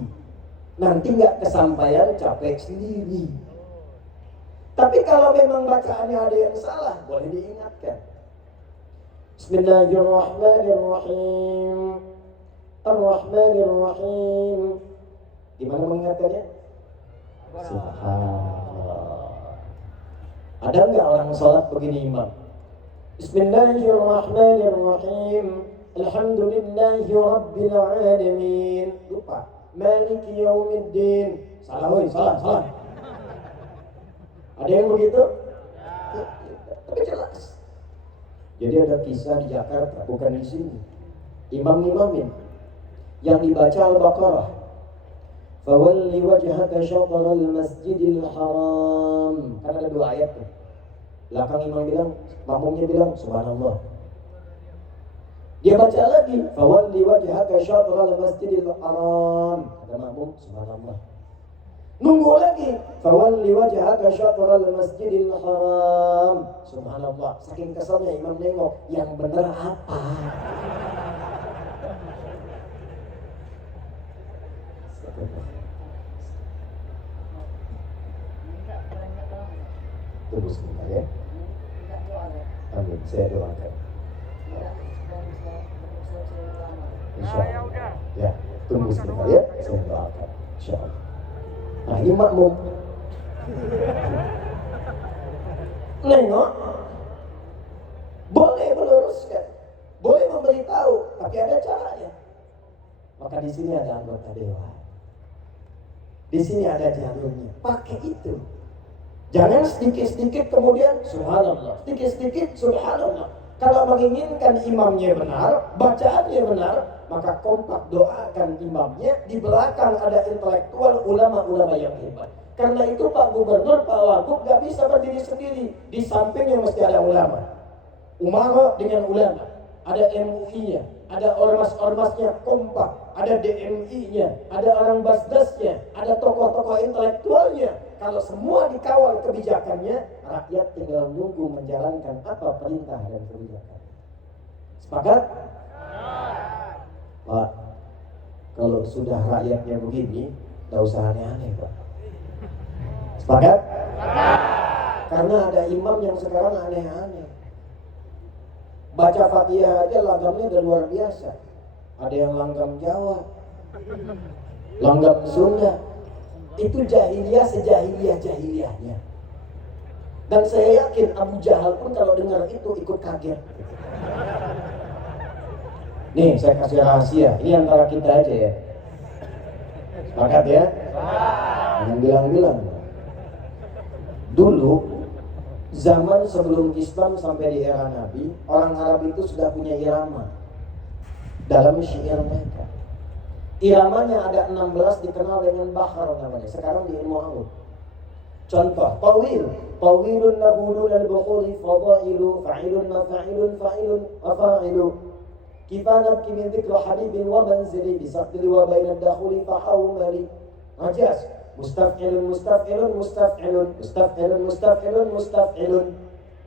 Nanti nggak kesampaian, capek sendiri. Tapi kalau memang bacaannya ada yang salah, boleh diingatkan. Bismillahirrahmanirrahim. Ar-Rahmanirrahim. Gimana mengingatkannya? Subhanallah. Ada nggak orang sholat begini imam? Bismillahirrahmanirrahim. Alhamdulillahi Rabbil Alamin. Lupa. Maliki Yaumiddin. Salah, woy, salah. Ada yang begitu? Ya, tapi jelas. Jadi ada kisah di Jakarta, bukan di sini. Imam-imamin yang dibaca Al-Baqarah. Fawalli wajhaka syatral masjidil haram. Kan ada 2 ayat tuh. Belakang imam bilang, makmumnya bilang subhanallah. Dia baca lagi, fawalli wajhaka syatral masjidil haram. Kata makmum subhanallah. Nunggu lagi, fawalli wajhaka syatral masjidil haram. Subhanallah. Saking keselnya imam nengok, yang benar apa? Tunggu sebentar ya. Amin, saya doakan. Insya Allah. Ya, tunggu sebentar ya, saya doakan. Insya Allah. Nah ini makmum. Nengok. Boleh meluruskan, boleh memberitahu, tapi ada caranya. Maka di sini ada anggota dewan. Di sini ada jalurnya. Pakai itu. Jangan sedikit-sedikit kemudian subhanallah, sedikit-sedikit subhanallah. Kalau menginginkan imamnya benar, bacaannya benar, maka kompak doakan imamnya. Di belakang ada intelektual, ulama-ulama yang hebat. Karena itu Pak Gubernur, Pak Wagub gak bisa berdiri sendiri. Di sampingnya mesti ada ulama. Umara dengan ulama. Ada MUI-nya, ada ormas-ormasnya kompak, ada DMI-nya, ada orang basdasnya, ada tokoh-tokoh intelektualnya. Kalau semua dikawal kebijakannya, rakyat tinggal nunggu menjalankan apa perintah dan kebijakan. Sepakat? Pak, kalau sudah rakyatnya begini, tidak usah aneh-aneh Pak. Sepakat? Karena ada imam yang sekarang aneh-aneh. Baca Fatihah aja lagamnya udah luar biasa. Ada yang langgam Jawa, langgam Sunda. Itu jahiliyah sejahiliyah-jahiliyahnya. Dan saya yakin Abu Jahal pun kalau dengar itu ikut kaget. Nih saya kasih rahasia, ini antara kita aja ya. Sepakat ya? Jangan bilang-bilang. Dulu Zaman sebelum Islam sampai di era Nabi, orang Arab itu sudah punya irama dalam syair mereka. Iramanya ada 16 dikenal dengan bahar namanya. Sekarang di ilmu arud. Contoh, tawilun nabulun al-bukhuri fadailu fa'ilun mafa'ilun fa'ilun mafa'ilu kifanab kimin dhikra habibin wa manzili bisaqli wa bainad dakhuli fahawmali. Majas mustaf'ilun mustaf'ilun mustaf'ilun mustaf'ilun mustaf'ilun mustaf'ilun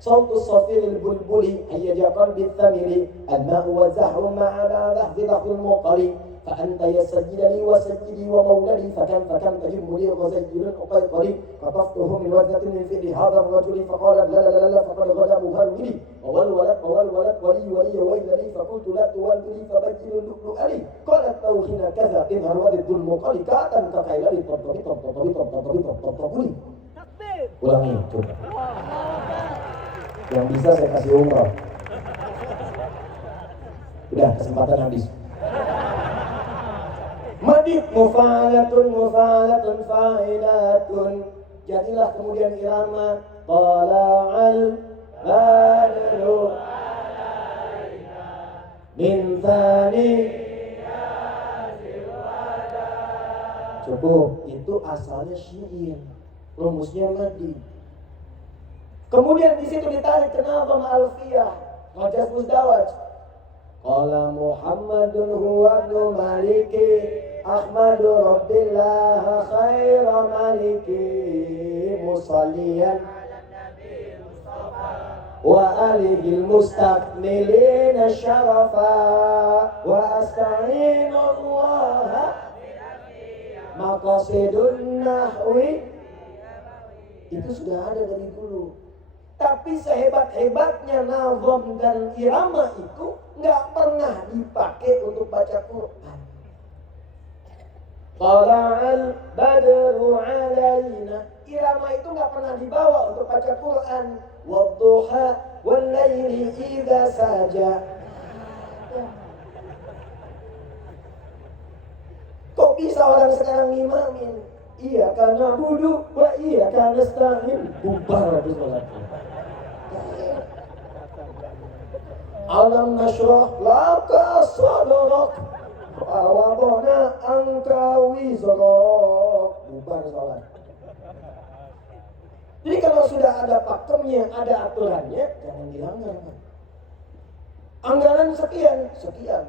صوت الصفير البلبلي هيج قلبي الثمر الماء والزهر معنا لحظ لحظ المقري فأنت يا سيدي وسيدي ومولدي فكم تجب لي غزيل أقيقري خطفته من وزنة من فعل هذا الرجل فقال لا لا لا لا فقد غدا مهرولي والولد ولي ويلني فقلت لا تولدني فبجل اللؤلؤ لي قالت له هنا كذا اظهر ودد المقري كاتا كقيلني طبطبي ulangi coba. Yang bisa saya kasih umroh. Udah kesempatan habis. Madid mufalatun fa'ilatun. Jadilah kemudian irama tala'al badru min thani. Cukup, itu asalnya syair. Rumusnya madi. Kemudian di situ ditarik ke nazam alfiyah, Majas Muzdawaj. Qala Muhammadun huwa ibnu Maliki Ahmadu Rabbillah khaira maliki musalliyan wa alihil mustakmilin syarafa wa asta'inu Allah maqasidun nahwi. Itu sudah ada dari dulu. Tapi sehebat-hebatnya nazam dan irama itu nggak pernah dipakai untuk baca Quran. Tala'al badru alaina. Irama itu nggak pernah dibawa untuk baca Quran. Wadduha wal laili idza saja. Kok bisa orang sekarang ngimamin? Iya karena budu, wa iya karena nasta'in. Bubar habis sholatnya. Alam nashrah laka sadrak wa wadana anka wizrak. Bubar sholat. Jadi kalau sudah ada pakemnya, ada aturannya, jangan dilanggar. Anggaran sekian.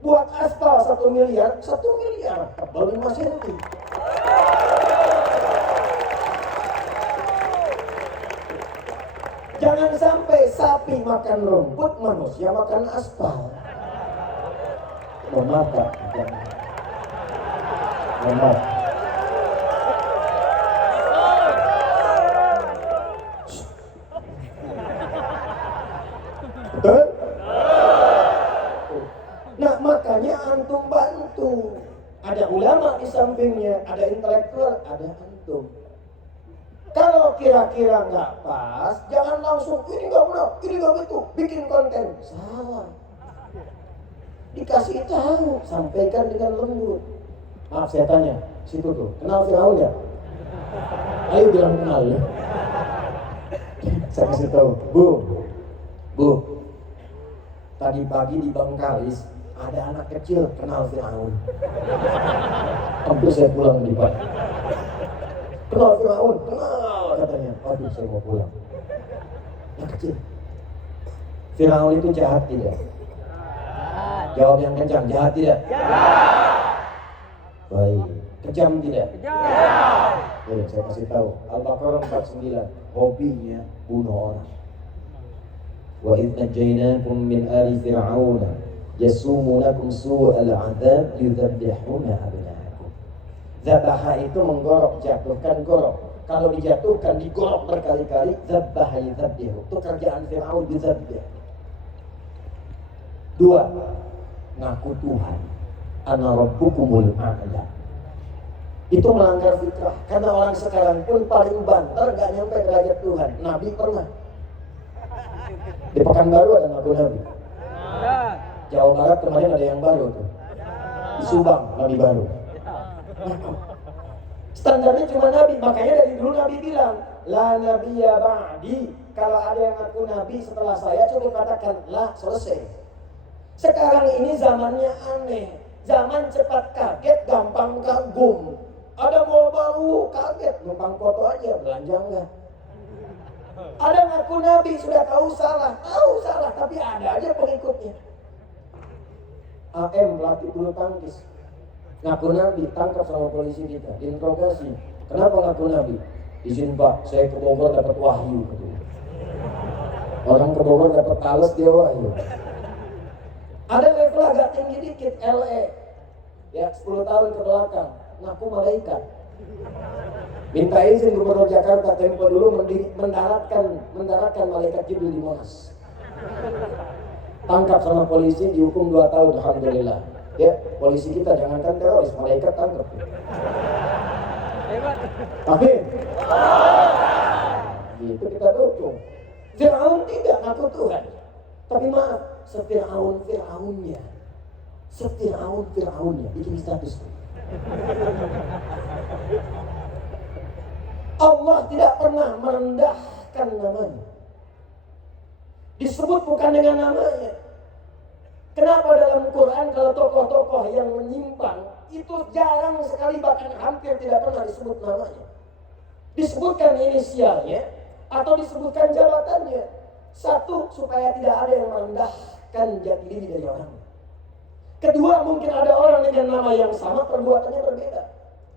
Buat aspal 1 miliar, 1 miliar, tebal 5 cm. Jangan sampai sapi makan rumput, manusia makan aspal. Memakan. Betul? Nah makanya antum bantu. Ada ulama di sampingnya, ada intelektual, ada antum. Kalau kira-kira nggak pas, jangan langsung ini nggak benar, ini nggak betul, bikin konten. Salah. Dikasih tahu, sampaikan dengan lembut. Maaf saya tanya, situ tuh, kenal Firaun ya? Ayo bilang kenal ya. Saya kasih tahu, Bu, tadi pagi di Bangkalis ada anak kecil kenal Firaun. Hampir saya pulang di Pak. Kenal Firaun, kenal katanya. Aduh saya mau pulang. Anak kecil. Firaun itu jahat tidak? Jawab yang kencang, jahat tidak? Baik. Kejam tidak? Saya kasih tahu. Al-Baqarah 49. Hobinya bunuh orang. Wa idh najaynakum min ali fir'auna yasumunakum su'al 'adzab yudzabbihuna abna'akum. Zabaha itu menggorok, jatuhkan, gorok. Kalau dijatuhkan, digorok berkali-kali, zabbaha yudzabbihu. Itu kerjaan Fir'aun, yudzabih. 2. Ngaku Tuhan. Ana rabbukumul a'la. Itu melanggar fitrah. Karena orang sekarang pun paling banter gak nyampe derajat Tuhan. Nabi pernah. Di Pekanbaru ada ngaku Nabi. Jawa Barat kemarin ada yang baru tuh. Di Subang Nabi baru. Standarnya cuma Nabi. Makanya dari dulu Nabi bilang, la nabiyya ba'di kalau ada yang ngaku nabi setelah saya, cukup katakan, lah selesai. Sekarang ini zamannya aneh. Zaman cepat kaget, gampang kagum. Ada mall baru, kaget, numpang foto aja, belanja enggak. Ada ngaku nabi, sudah tahu salah, tapi ada aja pengikutnya. AM pelatih bulu tangkis, ngaku nabi, tangkap sama polisi kita, diinterogasi. Kenapa ngaku nabi? Izin Pak, saya ke Bogor dapat wahyu. Orang ke Bogor dapat tales, dia wahyu. Ada level agak tinggi dikit, LE, ya 10 tahun ke belakang, ngaku malaikat. Minta izin Gubernur Jakarta tempo dulu mendaratkan malaikat Jibril di Monas. Tangkap sama polisi, dihukum 2 tahun, alhamdulillah. Ya, polisi kita jangankan teroris, malaikat tangkap. Tapi itu kita dukung. Fir'aun tidak ngaku Tuhan, tapi maaf, Fir'aunnya bikin status. Allah tidak pernah merendahkan namanya. Disebut bukan dengan namanya. Kenapa dalam Quran kalau tokoh-tokoh yang menyimpang itu jarang sekali, bahkan hampir tidak pernah disebut namanya. Disebutkan inisialnya atau disebutkan jabatannya. Satu, supaya tidak ada yang merendahkan jati diri dari orang. Kedua, mungkin ada orang dengan nama yang sama, perbuatannya berbeda.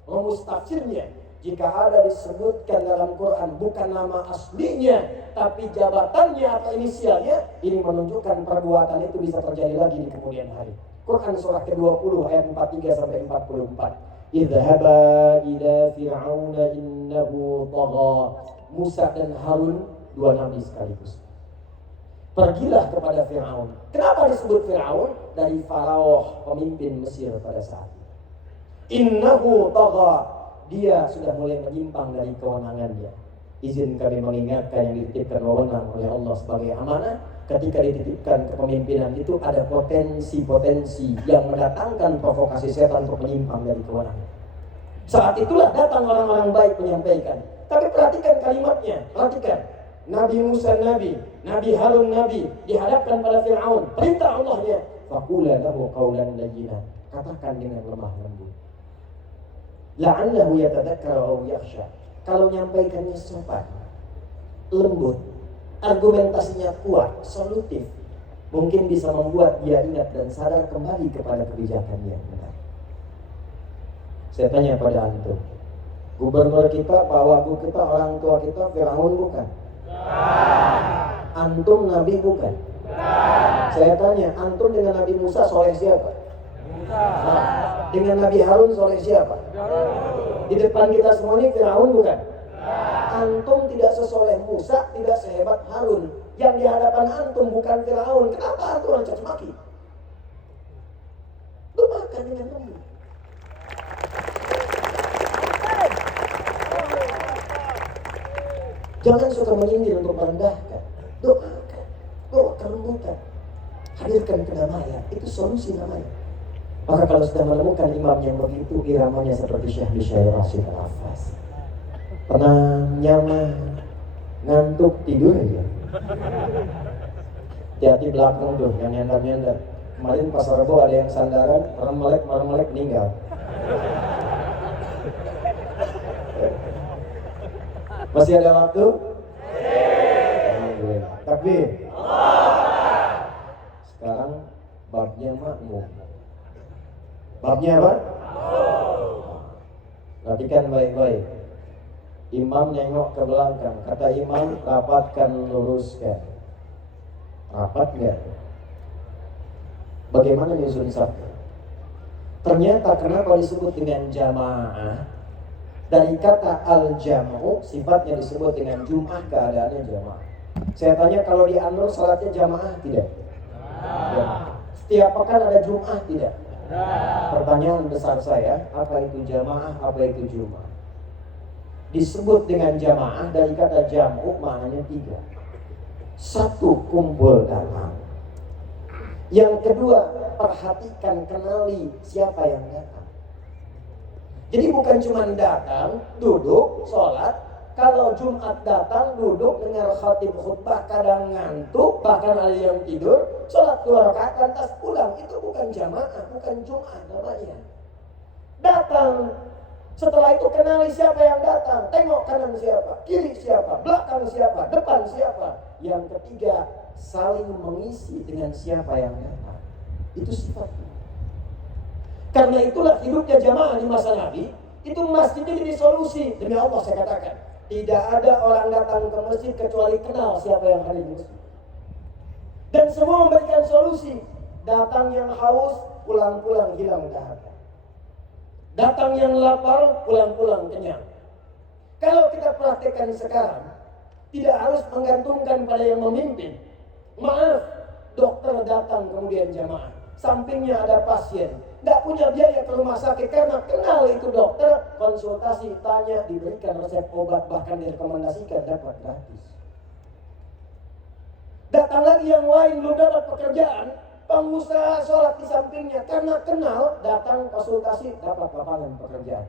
Mustafsirnya, jika ada disebutkan dalam Quran bukan nama aslinya, tapi jabatannya atau inisialnya, ini menunjukkan perbuatan itu bisa terjadi lagi di kemudian hari. Quran surah ke-20 ayat 43 sampai 44. Idhaba ila fir'auna innahu tagha. Musa dan Harun, 2 nabi sekaligus. Pergilah kepada Fir'aun. Kenapa disebut Fir'aun? Dari Faraoh, pemimpin Mesir pada saat itu. Innahu tagha. Dia sudah mulai menyimpang dari kewenangannya. Izin kami mengingatkan yang dititipkan wewenang oleh Allah sebagai amanah. Ketika dititipkan kepemimpinan itu ada potensi-potensi yang mendatangkan provokasi setan untuk menyimpang dari kewenangan. Saat itulah datang orang-orang baik menyampaikan. Tapi perhatikan kalimatnya, perhatikan. Nabi Musa Nabi, Nabi Harun Nabi, dihadapkan pada Fir'aun. Perintah Allahnya, faqula lahu qawlan layyinan. Katakan dengan lemah lembut. La'allahu yatadzakkar aw yakhsha. Kalau nyampaikannya sopan, lembut, argumentasinya kuat, solutif, mungkin bisa membuat dia ingat dan sadar kembali kepada kebijakan yang benar. Saya tanya pada antum, gubernur kita, Pak Wagub kita, orang tua kita, Fir'aun bukan? Antum Nabi bukan? Saya tanya, antum dengan Nabi Musa soleh siapa? Nah, dengan Nabi Harun soleh siapa? Di depan kita semua ini Fir'aun bukan? Antum tidak sesoleh Musa, tidak sehebat Harun. Yang di hadapan antum bukan Fir'aun. Kenapa antum orang caci maki? Lu makan dengan lembut. Jangan suka menyindir untuk merendahkan. Doakan, doa kelembutan, hadirkan kedamaian. Itu solusi namanya. Maka kalau sudah menemukan imam yang begitu, iramanya seperti Syekh Bishair Rashid Al-Hafaz, tenang, nyaman, ngantuk, tidur aja. Hati-hati belakang tuh, yang nyandar-nyandar. Kemarin pas Rebo ada yang sandaran, merem-melek meninggal. Masih ada waktu? Alhamdulillah. Takbir. Sekarang babnya makmum. Babnya apa? Perhatikan baik-baik. Imam nengok ke belakang. Kata imam, rapatkan, luruskan. Rapat gak? Bagaimana nyusun satu? Ternyata kenapa disebut dengan jamaah? Dari kata al-jam'u, sifatnya disebut dengan jum'ah, keadaannya jamaah. Saya tanya, kalau di An-Nur salatnya jamaah tidak? Setiap pekan ada jum'ah tidak? Pertanyaan besar saya, apa itu jamaah, apa itu jum'ah? Disebut dengan jamaah dari kata jam'u, maknanya 3. 1, kumpul datang. Yang kedua, perhatikan, kenali siapa yang datang. Jadi bukan cuma datang, duduk, sholat, Kalau Jumat datang, duduk dengar khatib khutbah, kadang ngantuk, bahkan ada yang tidur, sholat 2 rakaat lantas pulang. Itu bukan jamaah, bukan Jumat namanya. Datang, setelah itu kenali siapa yang datang, tengok kanan siapa, kiri siapa, belakang siapa, depan siapa. Yang ketiga, saling mengisi dengan siapa yang datang. Itu sifatnya. Karena itulah hidupnya jamaah di masa Nabi, itu masjidnya jadi solusi. Demi Allah saya katakan, tidak ada orang datang ke masjid kecuali kenal siapa yang hadir di masjid. Dan semua memberikan solusi. Datang yang haus, pulang-pulang hilang dahaga. Datang yang lapar, pulang-pulang kenyang. Kalau kita praktekkan sekarang, tidak harus menggantungkan pada yang memimpin. Maaf, dokter datang kemudian jamaah, sampingnya ada pasien, nggak punya biaya ke rumah sakit karena kenal itu dokter, konsultasi, tanya, diberikan resep obat, bahkan direkomendasikan dapat gratis. Datang lagi yang lain belum dapat pekerjaan, pengusaha sholat di sampingnya karena kenal, datang konsultasi, dapat lapangan pekerjaan.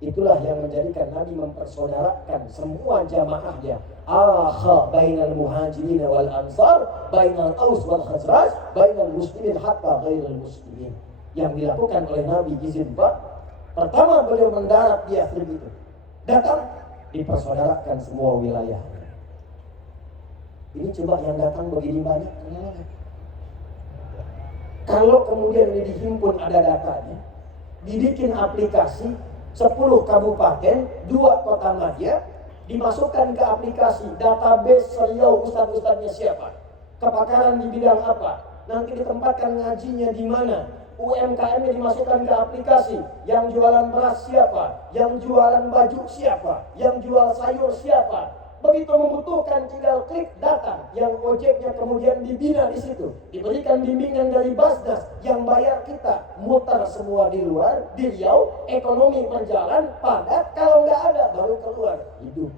Itulah yang menjadikan Nabi mempersaudarakan semua jamaahnya. Akha bainal muhajirin wal ansar, bainal aus wal khazraj, bainal muslimin hatta ghairil muslimin. Yang dilakukan oleh Nabi izin Pak. Pertama beliau mendarat di Yathrib itu. Datang, dipersaudarakan semua wilayah. Ini coba yang datang begini banyak, kenapa? Kalau kemudian ini dihimpun ada datanya, dibikin aplikasi 10 kabupaten, 2 kota madya, dimasukkan ke aplikasi database serial ustadz-ustadznya siapa, kepakaran di bidang apa, nanti ditempatkan ngajinya di mana, UMKM-nya dimasukkan ke aplikasi, yang jualan beras siapa, yang jualan baju siapa, yang jual sayur siapa. Begitu membutuhkan tinggal klik datang, yang ojeknya kemudian dibina di situ, diberikan bimbingan dari Basnas, yang bayar kita, mutar semua di luar, di Riau, ekonomi berjalan, padat, kalau nggak ada baru keluar hidup.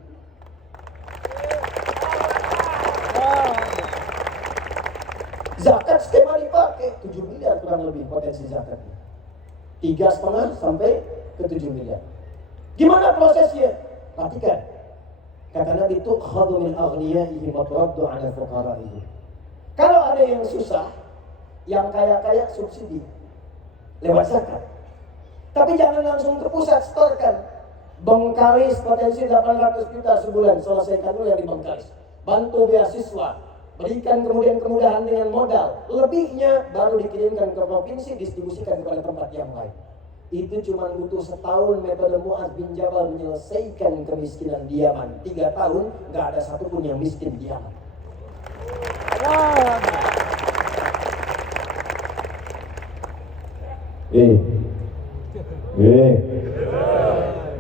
Zakat skema dipakai 7 miliar kurang lebih potensi zakatnya, 3,5 sampai ke 7 miliar. Gimana prosesnya? Perhatikan. Kata Nabi, tukhadu min aghniyaihim wa turaddu 'ala fuqaraihim. Kalau ada yang susah, yang kaya-kaya subsidi lewat zakat. Tapi jangan langsung ke pusat setorkan. Bengkalis potensi 800 juta sebulan, selesaikan dulu yang di Bengkalis. Bantu beasiswa, berikan kemudian kemudahan dengan modal. Lebihnya baru dikirimkan ke provinsi, distribusikan kepada tempat yang lain. Itu cuma butuh setahun metode Mu'adz bin Jabal menyelesaikan kemiskinan di Yaman. 3 tahun gak ada satupun yang miskin di Yaman.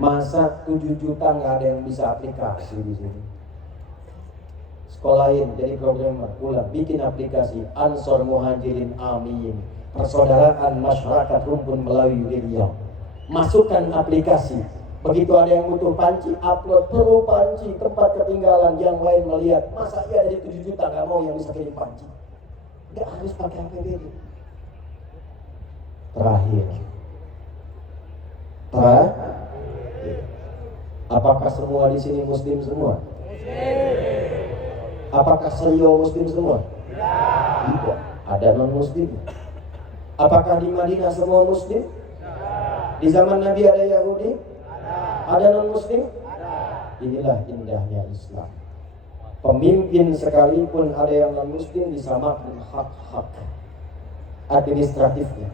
Masa 7 juta gak ada yang bisa aplikasi di sini. Sekolahin jadi programmer, pulang bikin aplikasi Ansor Muhajirin Amin. Persaudaraan masyarakat rumpun Melawi Riau. Masukkan aplikasi. Begitu ada yang butuh panci, upload perlu panci, tempat ketinggalan, yang lain melihat. Masa iya dari 7 juta gak mau yang bisa kirim panci? Gak harus pakai APBD. Terakhir. Apakah semua di sini muslim semua? Apakah Rio muslim semua? Tidak. Ada non muslim. Apakah di Madinah semua muslim? Di zaman Nabi ada Yahudi? Ada non-muslim? Inilah indahnya Islam. Pemimpin sekalipun ada yang non-muslim disamakan hak-hak administratifnya.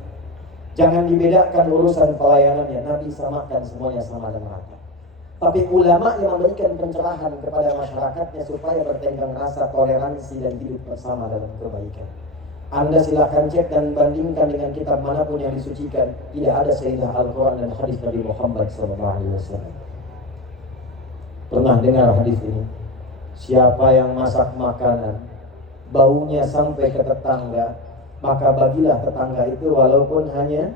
Jangan dibedakan urusan pelayanannya. Nabi samakan semuanya sama dan rata. Tapi ulama yang memberikan pencerahan kepada masyarakatnya supaya bertenggang rasa toleransi dan hidup bersama dalam kebaikan. Anda silahkan cek dan bandingkan dengan kitab manapun yang disucikan. Tidak ada seindah Al-Quran dan hadis Nabi Muhammad SAW. Pernah dengar hadis ini? Siapa yang masak makanan, baunya sampai ke tetangga, maka bagilah tetangga itu walaupun hanya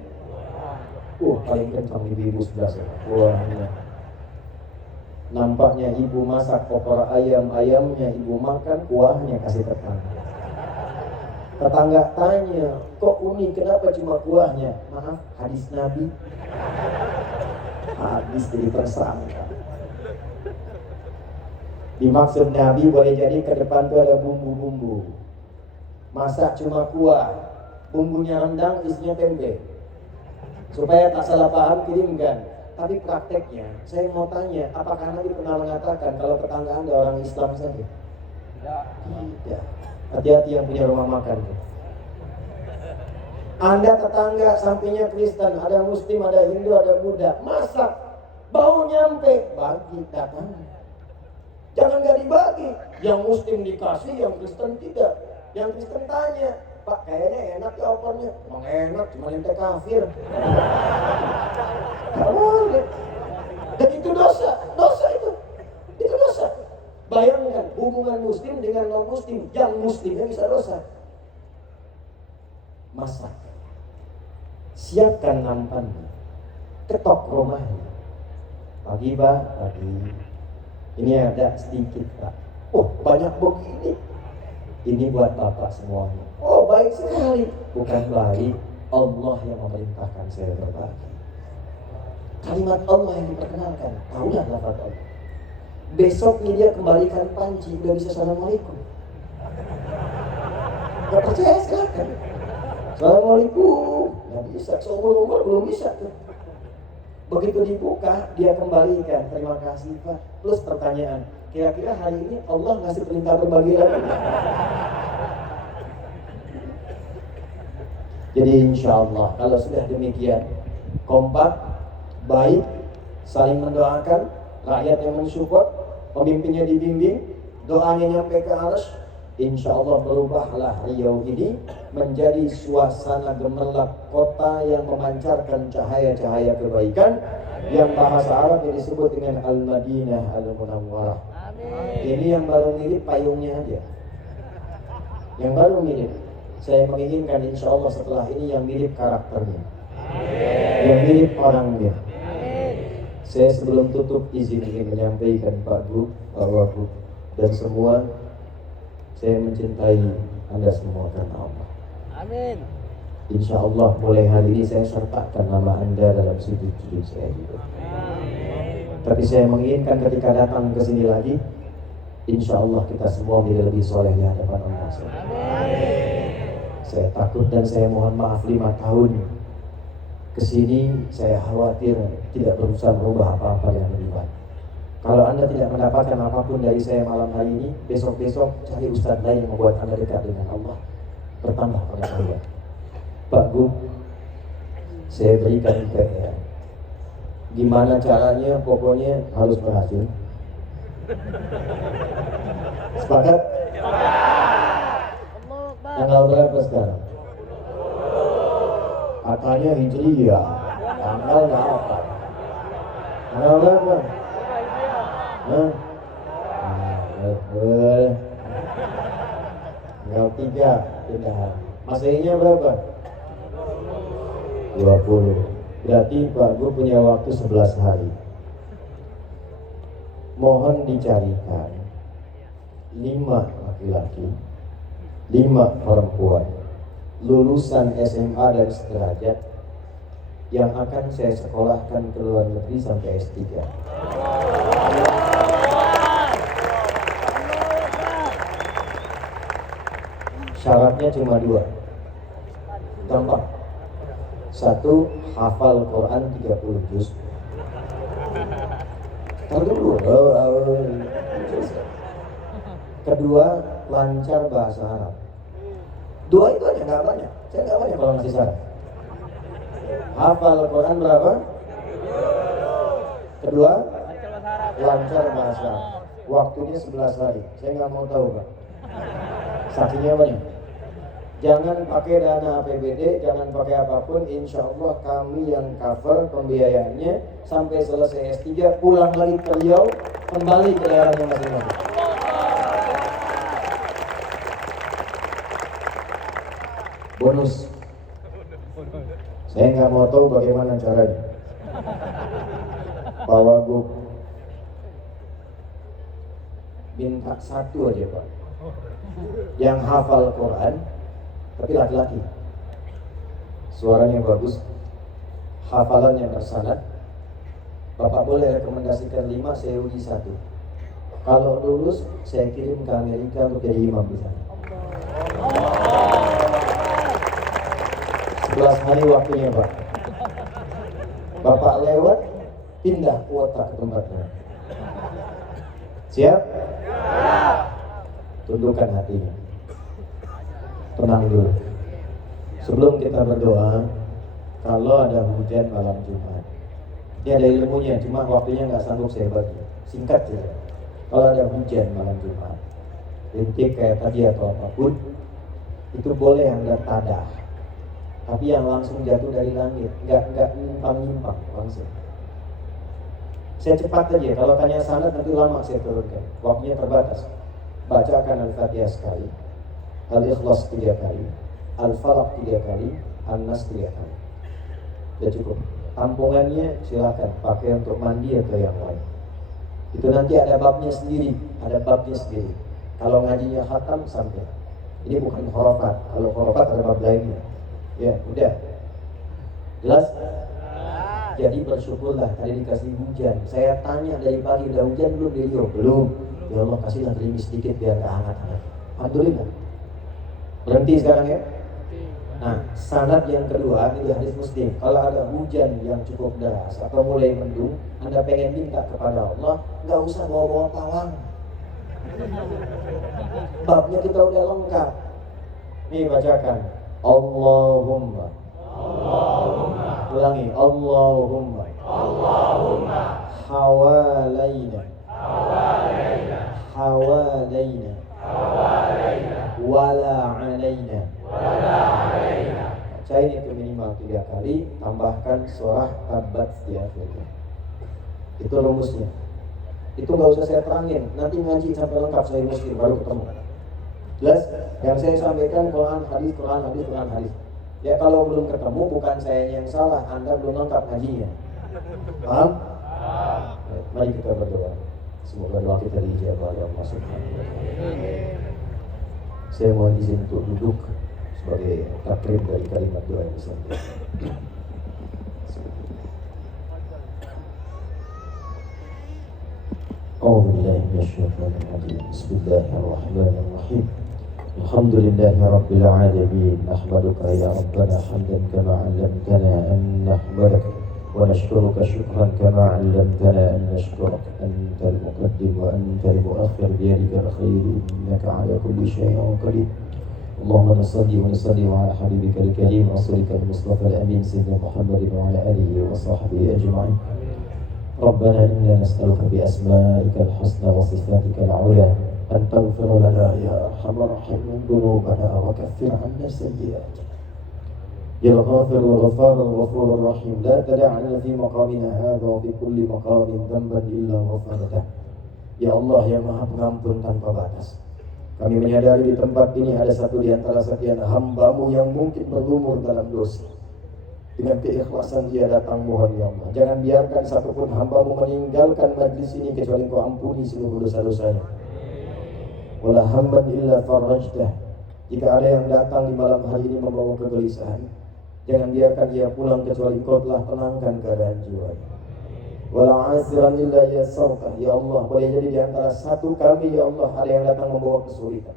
paling kencang ibu-ibu sebelah sana. Nampaknya ibu masak opor ayam, ayamnya ibu makan, kuahnya kasih tetangga. Tetangga tanya, kok Umi kenapa cuma kuahnya? Maaf, hadis Nabi. Hadis jadi tersangka. Dimaksud Nabi boleh jadi ke depan itu ada bumbu-bumbu. Masak cuma kuah, bumbunya rendang, isinya tempe. Supaya tak salah paham kirimkan. Tapi prakteknya, saya mau tanya, apakah Nabi pernah mengatakan kalau tetangga Anda orang Islam saja? Tidak. Hati-hati yang punya rumah makan. Anda tetangga sampingnya Kristen, ada Muslim, ada Hindu, ada Buddha, masak, bau nyampe, bagi datang. Jangan gak dibagi. Yang Muslim dikasih, yang Kristen tidak. Yang Kristen tanya, Pak kayaknya enak ya opornya. Emang enak, cuma ente kafir. Gak boleh. Dan itu dosa, dosa itu. Itu dosa. Bayangkan hubungan Muslim dengan non-Muslim, yang Muslimnya bisa dosa. Masak, siapkan nampan, ketok rumahnya. Pagi Pak, pagi. Ini ada sedikit Pak. Oh banyak begini. Ini buat Bapak semuanya. Oh baik sekali. Bukan baik, Allah yang memerintahkan saya berbagi. Kalimat Allah yang diperkenalkan. Tahulah lafaz Allah. Besoknya dia kembalikan panci, udah bisa assalamualaikum. Gak percaya silakan. Assalamualaikum. Gak bisa, seumur-umur belum bisa tuh. Begitu dibuka, dia kembalikan. Terima kasih Pak. Plus pertanyaan, kira-kira hari ini Allah ngasih perintah berbagi lagi? Jadi insya Allah kalau sudah demikian, kompak, baik, saling mendoakan, rakyat yang mensupport, pemimpinnya dibimbing, doanya nyampe ke arsy, insya Allah berubahlah Riau ini menjadi suasana gemerlap kota yang memancarkan cahaya-cahaya kebaikan, yang bahasa Arab yang disebut dengan Al-Madinah Al-Munawwarah. Ini yang baru mirip payungnya aja, yang baru mirip. Saya menginginkan insya Allah setelah ini yang mirip karakternya, yang mirip orangnya. Saya sebelum tutup izin ingin menyampaikan Pak Gub, Pak Wagub dan semua, saya mencintai Anda semua karena Allah. Amin. Insya Allah mulai hari ini saya sertakan nama Anda dalam sujud-sujud saya juga. Tapi saya menginginkan ketika datang ke sini lagi, insya Allah kita semua menjadi lebih soleh di hadapan Allah. Saya takut dan saya mohon maaf 5 tahun kesini saya khawatir tidak berusaha merubah apa-apa yang lebih baik. Kalau Anda tidak mendapatkan apapun dari saya malam hari ini, besok-besok cari ustadz lain yang membuat Anda dekat dengan Allah. Bertambah pada saya. Pak Gub, saya berikan PR. Gimana caranya, pokoknya harus berhasil. Sepakat? Tanggal berapa sekarang? Katanya Hijriyah. Tanggal nggak apa? Tanggal berapa? Hah? Betul. Tanggal 3 pindahan. Masehinya berapa? 20. Berarti Pak Gub punya waktu 11 hari. Mohon dicarikan 5 laki-laki, 5 perempuan lulusan SMA dan sederajat yang akan saya sekolahkan ke luar negeri sampai S3. Syaratnya cuma 2. Gampang. 1, hafal Quran 30 juz. Kedua, lancar bahasa Arab. 2 itu aja, nggak banyak. Saya nggak banyak kalau ngasih syarat. Hafal Quran berapa? Kedua, lancar bahasa Arab. Waktunya 11 hari. Saya nggak mau tahu Pak. Saksinya banyak. Jangan pakai dana APBD, jangan pakai apapun. Insya Allah kami yang cover pembiayaannya sampai selesai S3, pulang lagi ke Riau, kembali ke daerahnya masing-masing. Bonus. Saya nggak mau tahu bagaimana caranya. Pak Wagub minta 1 aja Pak, yang hafal Quran tapi laki-laki, suaranya bagus, hafalannya bersanad. Bapak boleh rekomendasikan 5, saya uji 1. Kalau lulus, saya kirim ke Amerika untuk jadi imam di sana. 11 hari waktunya Pak. Bapak lewat, pindah kuota ke tempatnya. Siap? Tundukkan hatinya. Tenang dulu. Sebelum kita berdoa, kalau ada hujan malam Jumat, ini ada ilmunya, cuma waktunya nggak sanggup saya bagi. Singkat saja. Kalau ada hujan malam Jumat, rintik kayak tadi atau apapun, itu boleh Anda tadah. Tapi yang langsung jatuh dari langit, nggak nyimpang langsung. Saya cepat aja, kalau tanya sanad nanti lama saya turunkan. Waktunya terbatas. Bacakan Al-Fatihah sekali, Al-Ikhlas 3 kali, Al-Falaq 3 kali, An-Nas 3 kali. Sudah cukup. Tampungannya silakan pakai untuk mandi atau yang lain. Itu nanti ada babnya sendiri, Kalau ngajinya khatam sampai. Ini bukan khurafat. Kalau khurafat ada bab lainnya. Ya, udah. Jelas? Jadi bersyukurlah tadi dikasih hujan. Saya tanya dari pagi, udah hujan belum di Rio? Belum. Ya Allah kasihlah gerimis sedikit biar gak hangat-hangat. Alhamdulillah. Berhenti sekarang ya. Nah, sanad yang kedua ini hadis Muslim. Kalau ada hujan yang cukup deras atau mulai mendung, Anda pengen minta kepada Allah, nggak usah bawa-bawa pawang. Babnya kita udah lengkap. Nih bacakan. Allahumma. Ulangi. Allahumma. Hawalaina. Wala alaina. Bacain itu minimal 3 kali, tambahkan surah Tabat di akhirnya. Itu rumusnya. Itu nggak usah saya terangin, nanti ngaji sampai lengkap saya Muslim baru ketemu. Jelas? Yang saya sampaikan Quran hadis. Ya kalau belum ketemu bukan saya yang salah, Anda belum lengkap ngajinya. Paham? Mari kita berdoa. Semoga doa kita dijawab oleh Allah Subhanahu wa Ta'ala. Saya mohon izin untuk duduk sebagai takrib dari kalimat doa yang disampaikan. Bismillahirrahmanirrahim. Alhamdulillahi Rabbil Alamin. Nahmaduka ya Rabbana hamdan kama 'allamtana an nahmadaka wa nashkuruka syukran kama 'allamtana an nashkuraka antal muqaddim wa antal muakhir biyadika al-khair innaka 'ala kulli shay'in qadir. اللهم صل وسلم على حبيبك الكريم رسولك المصطفى الامين سيدنا محمد وعلى اله وصحبه اجمعين. ربنا انا نسالك باسمائك الحسنى وصفاتك العلى ان تغفر لنا يا ارحم الراحمين ذنوبنا وكفر عنا سيئاتنا. يا الغافر الغفار الغفور الرحيم لا تدع لنا في مقامنا هذا وفي كل مقام ذنبا الا غفرته. يا الله يا Maha Pengampun tanpa batas. Kami menyadari di tempat ini ada satu di antara sekian hamba-Mu yang mungkin berlumur dalam dosa. Dengan keikhlasan dia datang mohon ya Allah. Jangan biarkan satupun hamba-Mu meninggalkan majlis ini kecuali Kau ampuni seluruh dosa-dosanya. Wala hamman illa farajtah. Jika ada yang datang di malam hari ini membawa kegelisahan, jangan biarkan dia pulang kecuali Kau telah tenangkan keadaan jiwanya. Wala asiran illa yassartah. Ya Allah, boleh jadi di antara satu kami ya Allah ada yang datang membawa kesulitan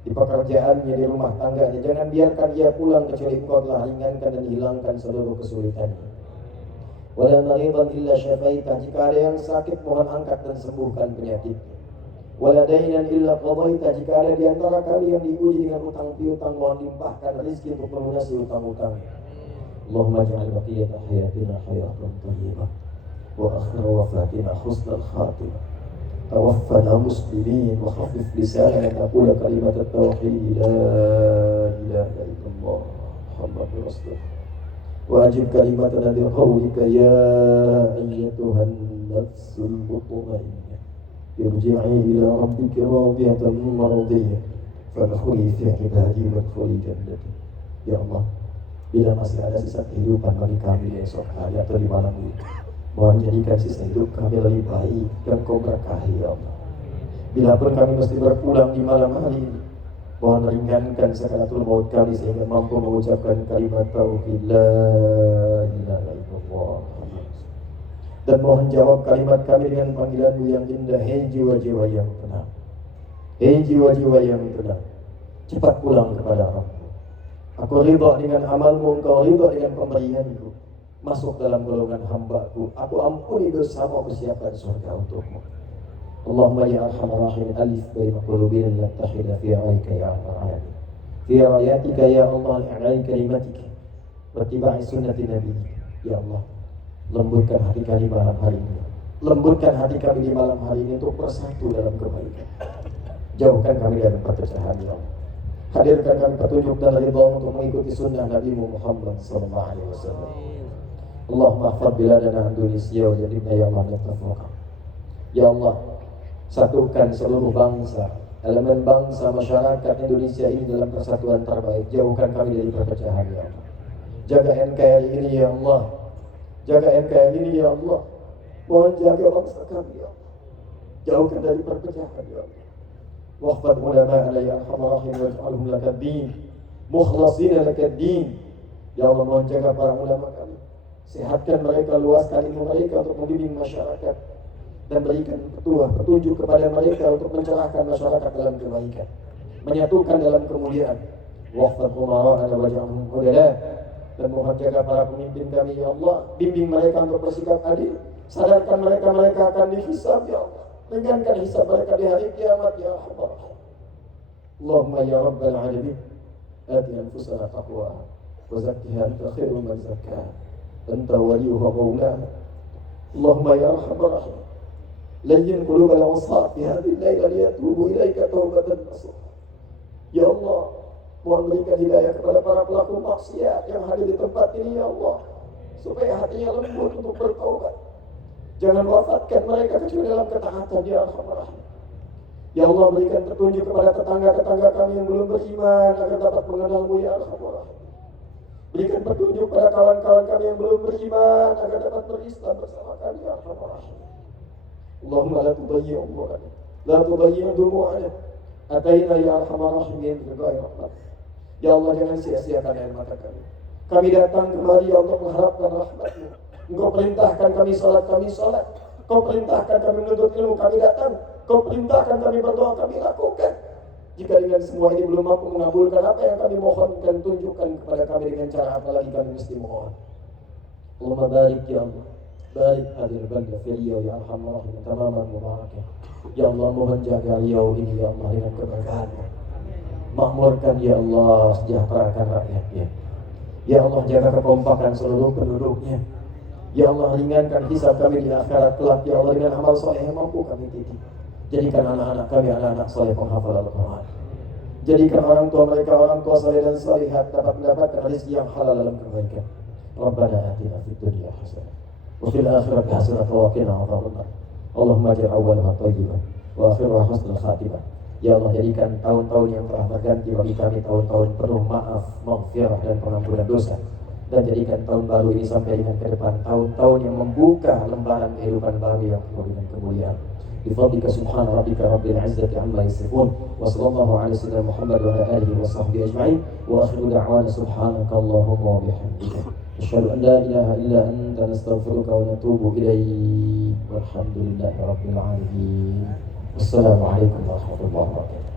di pekerjaannya, di rumah tangganya. Jangan biarkan dia pulang kecuali Engkau telah ringankan dan hilangkan seluruh kesulitannya. Wala maridan illa syafaitah. Jika ada yang sakit mohon angkat dan sembuhkan penyakitnya. Wala dainan illa qadaitah. Jika ada di antara kami yang diuji dengan utang piutang mohon limpahkan rezeki untuk melunasi utang-utangnya. Allahumma ja'al baqiyata hayatina hayatan thayyibah wa akhir wafatina husnal khatimah. توفنا مسلمين وخفف لساننا نقول كلمة التوحيد لا إله إلا الله محمد رسول الله وأجب كلمتنا بقولك يا أيتها النفس المطمئنة ارجعي إلى ربك راضية مرضية فادخلي في عبادي وادخلي جنتي. Ya Allah, bila masih ada sisa kehidupan bagi kami esok hari atau di malam ini, mohon jadikan sisa hidup kami lebih baik dan Kau berkahi ya Allah. Bila pun kami mesti berpulang di malam hari ini, mohon ringankan sakaratul maut kami sehingga mampu mengucapkan kalimat tauhid la ilaha illallah. Dan mohon jawab kalimat kami dengan panggilan-Mu yang indah. Hei jiwa-jiwa yang tenang, hei jiwa-jiwa yang tenang, cepat pulang kepada Rabb. Aku ridha dengan amalmu, Engkau ridha dengan pemberianku. Masuk dalam golongan hamba-Ku. Aku ampuni dosamu, aku siapkan surga untukmu. Allahumma ya arhamar rahimin, alif baina qulubina lattahida fi aika ya arhamar rahimin. Fi ayatika ya Allah, li'alai kalimatika wattiba'i sunnati nabi. Ya Allah, lembutkan hati kami malam hari ini. Lembutkan hati kami di malam hari ini untuk bersatu dalam kebaikan. Jauhkan kami dari perpecahan ya Allah. Hadirkan kami petunjuk dan ridha untuk mengikuti sunnah Nabi Muhammad SAW. Allahumma ahfad biladana Indonesia wa jadibna ya Allah natafaqa. Ya Allah, satukan seluruh bangsa, elemen bangsa masyarakat Indonesia ini dalam persatuan terbaik. Jauhkan kami dari perpecahan ya Allah. Jaga NKRI ini ya Allah. Jaga NKRI ini ya Allah. Mohon jaga bangsa kami ya Allah. Jauhkan dari perpecahan ya Allah. Wahfad ulama'ana ya arhamar rahim waj'alhum lakad-din mukhlasin lakad-din. Ya Allah, mohon jaga para ulama kami. Sehatkan mereka, luaskan ilmu mereka untuk membimbing masyarakat dan berikan petunjuk kepada mereka untuk mencerahkan masyarakat dalam kebaikan, menyatukan dalam kemuliaan. Wahfad umara'ana waj'alhum hudala. Dan mohon jaga para pemimpin kami ya Allah, bimbing mereka untuk bersikap adil. Sadarkan mereka akan dihisab ya Allah. Ringankan hisab mereka di hari kiamat ya Allah. Allahumma ya rabbal alamin, ati anfusana taqwaha wa zakkiha anta khairu man zakkaha anta waliyuha maulaha. Allahumma ya arhamar rahim, layyin qulubal awsat fi hadhihi al-laila liyatubu ilaika taubatan nasuha. Ya Allah, mohon berikan hidayah kepada para pelaku maksiat yang hadir di tempat ini ya Allah, supaya hatinya lembut untuk bertaubat. Jangan wafatkan mereka kecuali dalam ketaatan ya Arhamar Rahim. Ya Allah, berikan petunjuk kepada tetangga-tetangga kami yang belum beriman agar dapat mengenal-Mu ya Arhamar Rahim. Berikan petunjuk kepada kawan-kawan kami yang belum beriman agar dapat berislam bersama kami ya Arhamar Rahim. Allahumma la tubayyi umurana, la tubayyi dumu'ana. Ataina ya Arhamar Rahimin bighairi rahmat. Ya Allah, jangan sia-siakan air mata kami. Kami datang kemari ya Allah mengharapkan rahmat-Mu. Engkau perintahkan kami salat, Kau perintahkan kami menuntut ilmu, kami datang. Kau perintahkan kami berdoa, kami lakukan. Jika dengan semua ini belum mampu mengabulkan apa yang kami mohonkan, tunjukkan kepada kami dengan cara apa lagi kami mesti mohon. Allahumma barik ya Allah, barik hadir balda fi Riau ya Arhamar Rahim tamaman mubarakah. Ya Allah, mohon jaga Riau ini ya Allah dengan keberkahan-Mu. Makmurkan ya Allah, sejahterakan rakyatnya. Ya Allah, jaga kekompakan seluruh penduduknya. Ya Allah, ringankan hisab kami di akhirat kelak ya Allah dengan amal soleh yang mampu kami didik. Jadikan anak-anak kami anak-anak soleh penghafal Al-Quran. Jadikan orang tua mereka orang tua soleh dan solihat dapat mendapatkan rezeki yang halal dalam kebaikan. Rabbana atina fid dunya hasanah wa fil akhirati hasanah wa qina adzabannar. Allahumma ja'al awwalaha thayyiban wa akhiraha husnul khatimah. Ya Allah, jadikan tahun-tahun yang telah berganti bagi kami tahun-tahun penuh maaf, maghfirah dan pengampunan dosa. Dan jadikan tahun baru ini sampai dengan ke depan tahun-tahun yang membuka lembaran kehidupan baru yang penuh dengan kemuliaan. Bifadlika subhana rabbika rabbil izzati amma yasifun wa sallallahu ala sayyidina Muhammad wa ala alihi wa sahbihi ajma'in wa akhiru da'wana subhanaka Allahumma wa bihamdika asyhadu an la ilaha illa anta nastaghfiruka wa natubu ilaik walhamdulillahi rabbil alamin. Wassalamu alaikum warahmatullahi wabarakatuh.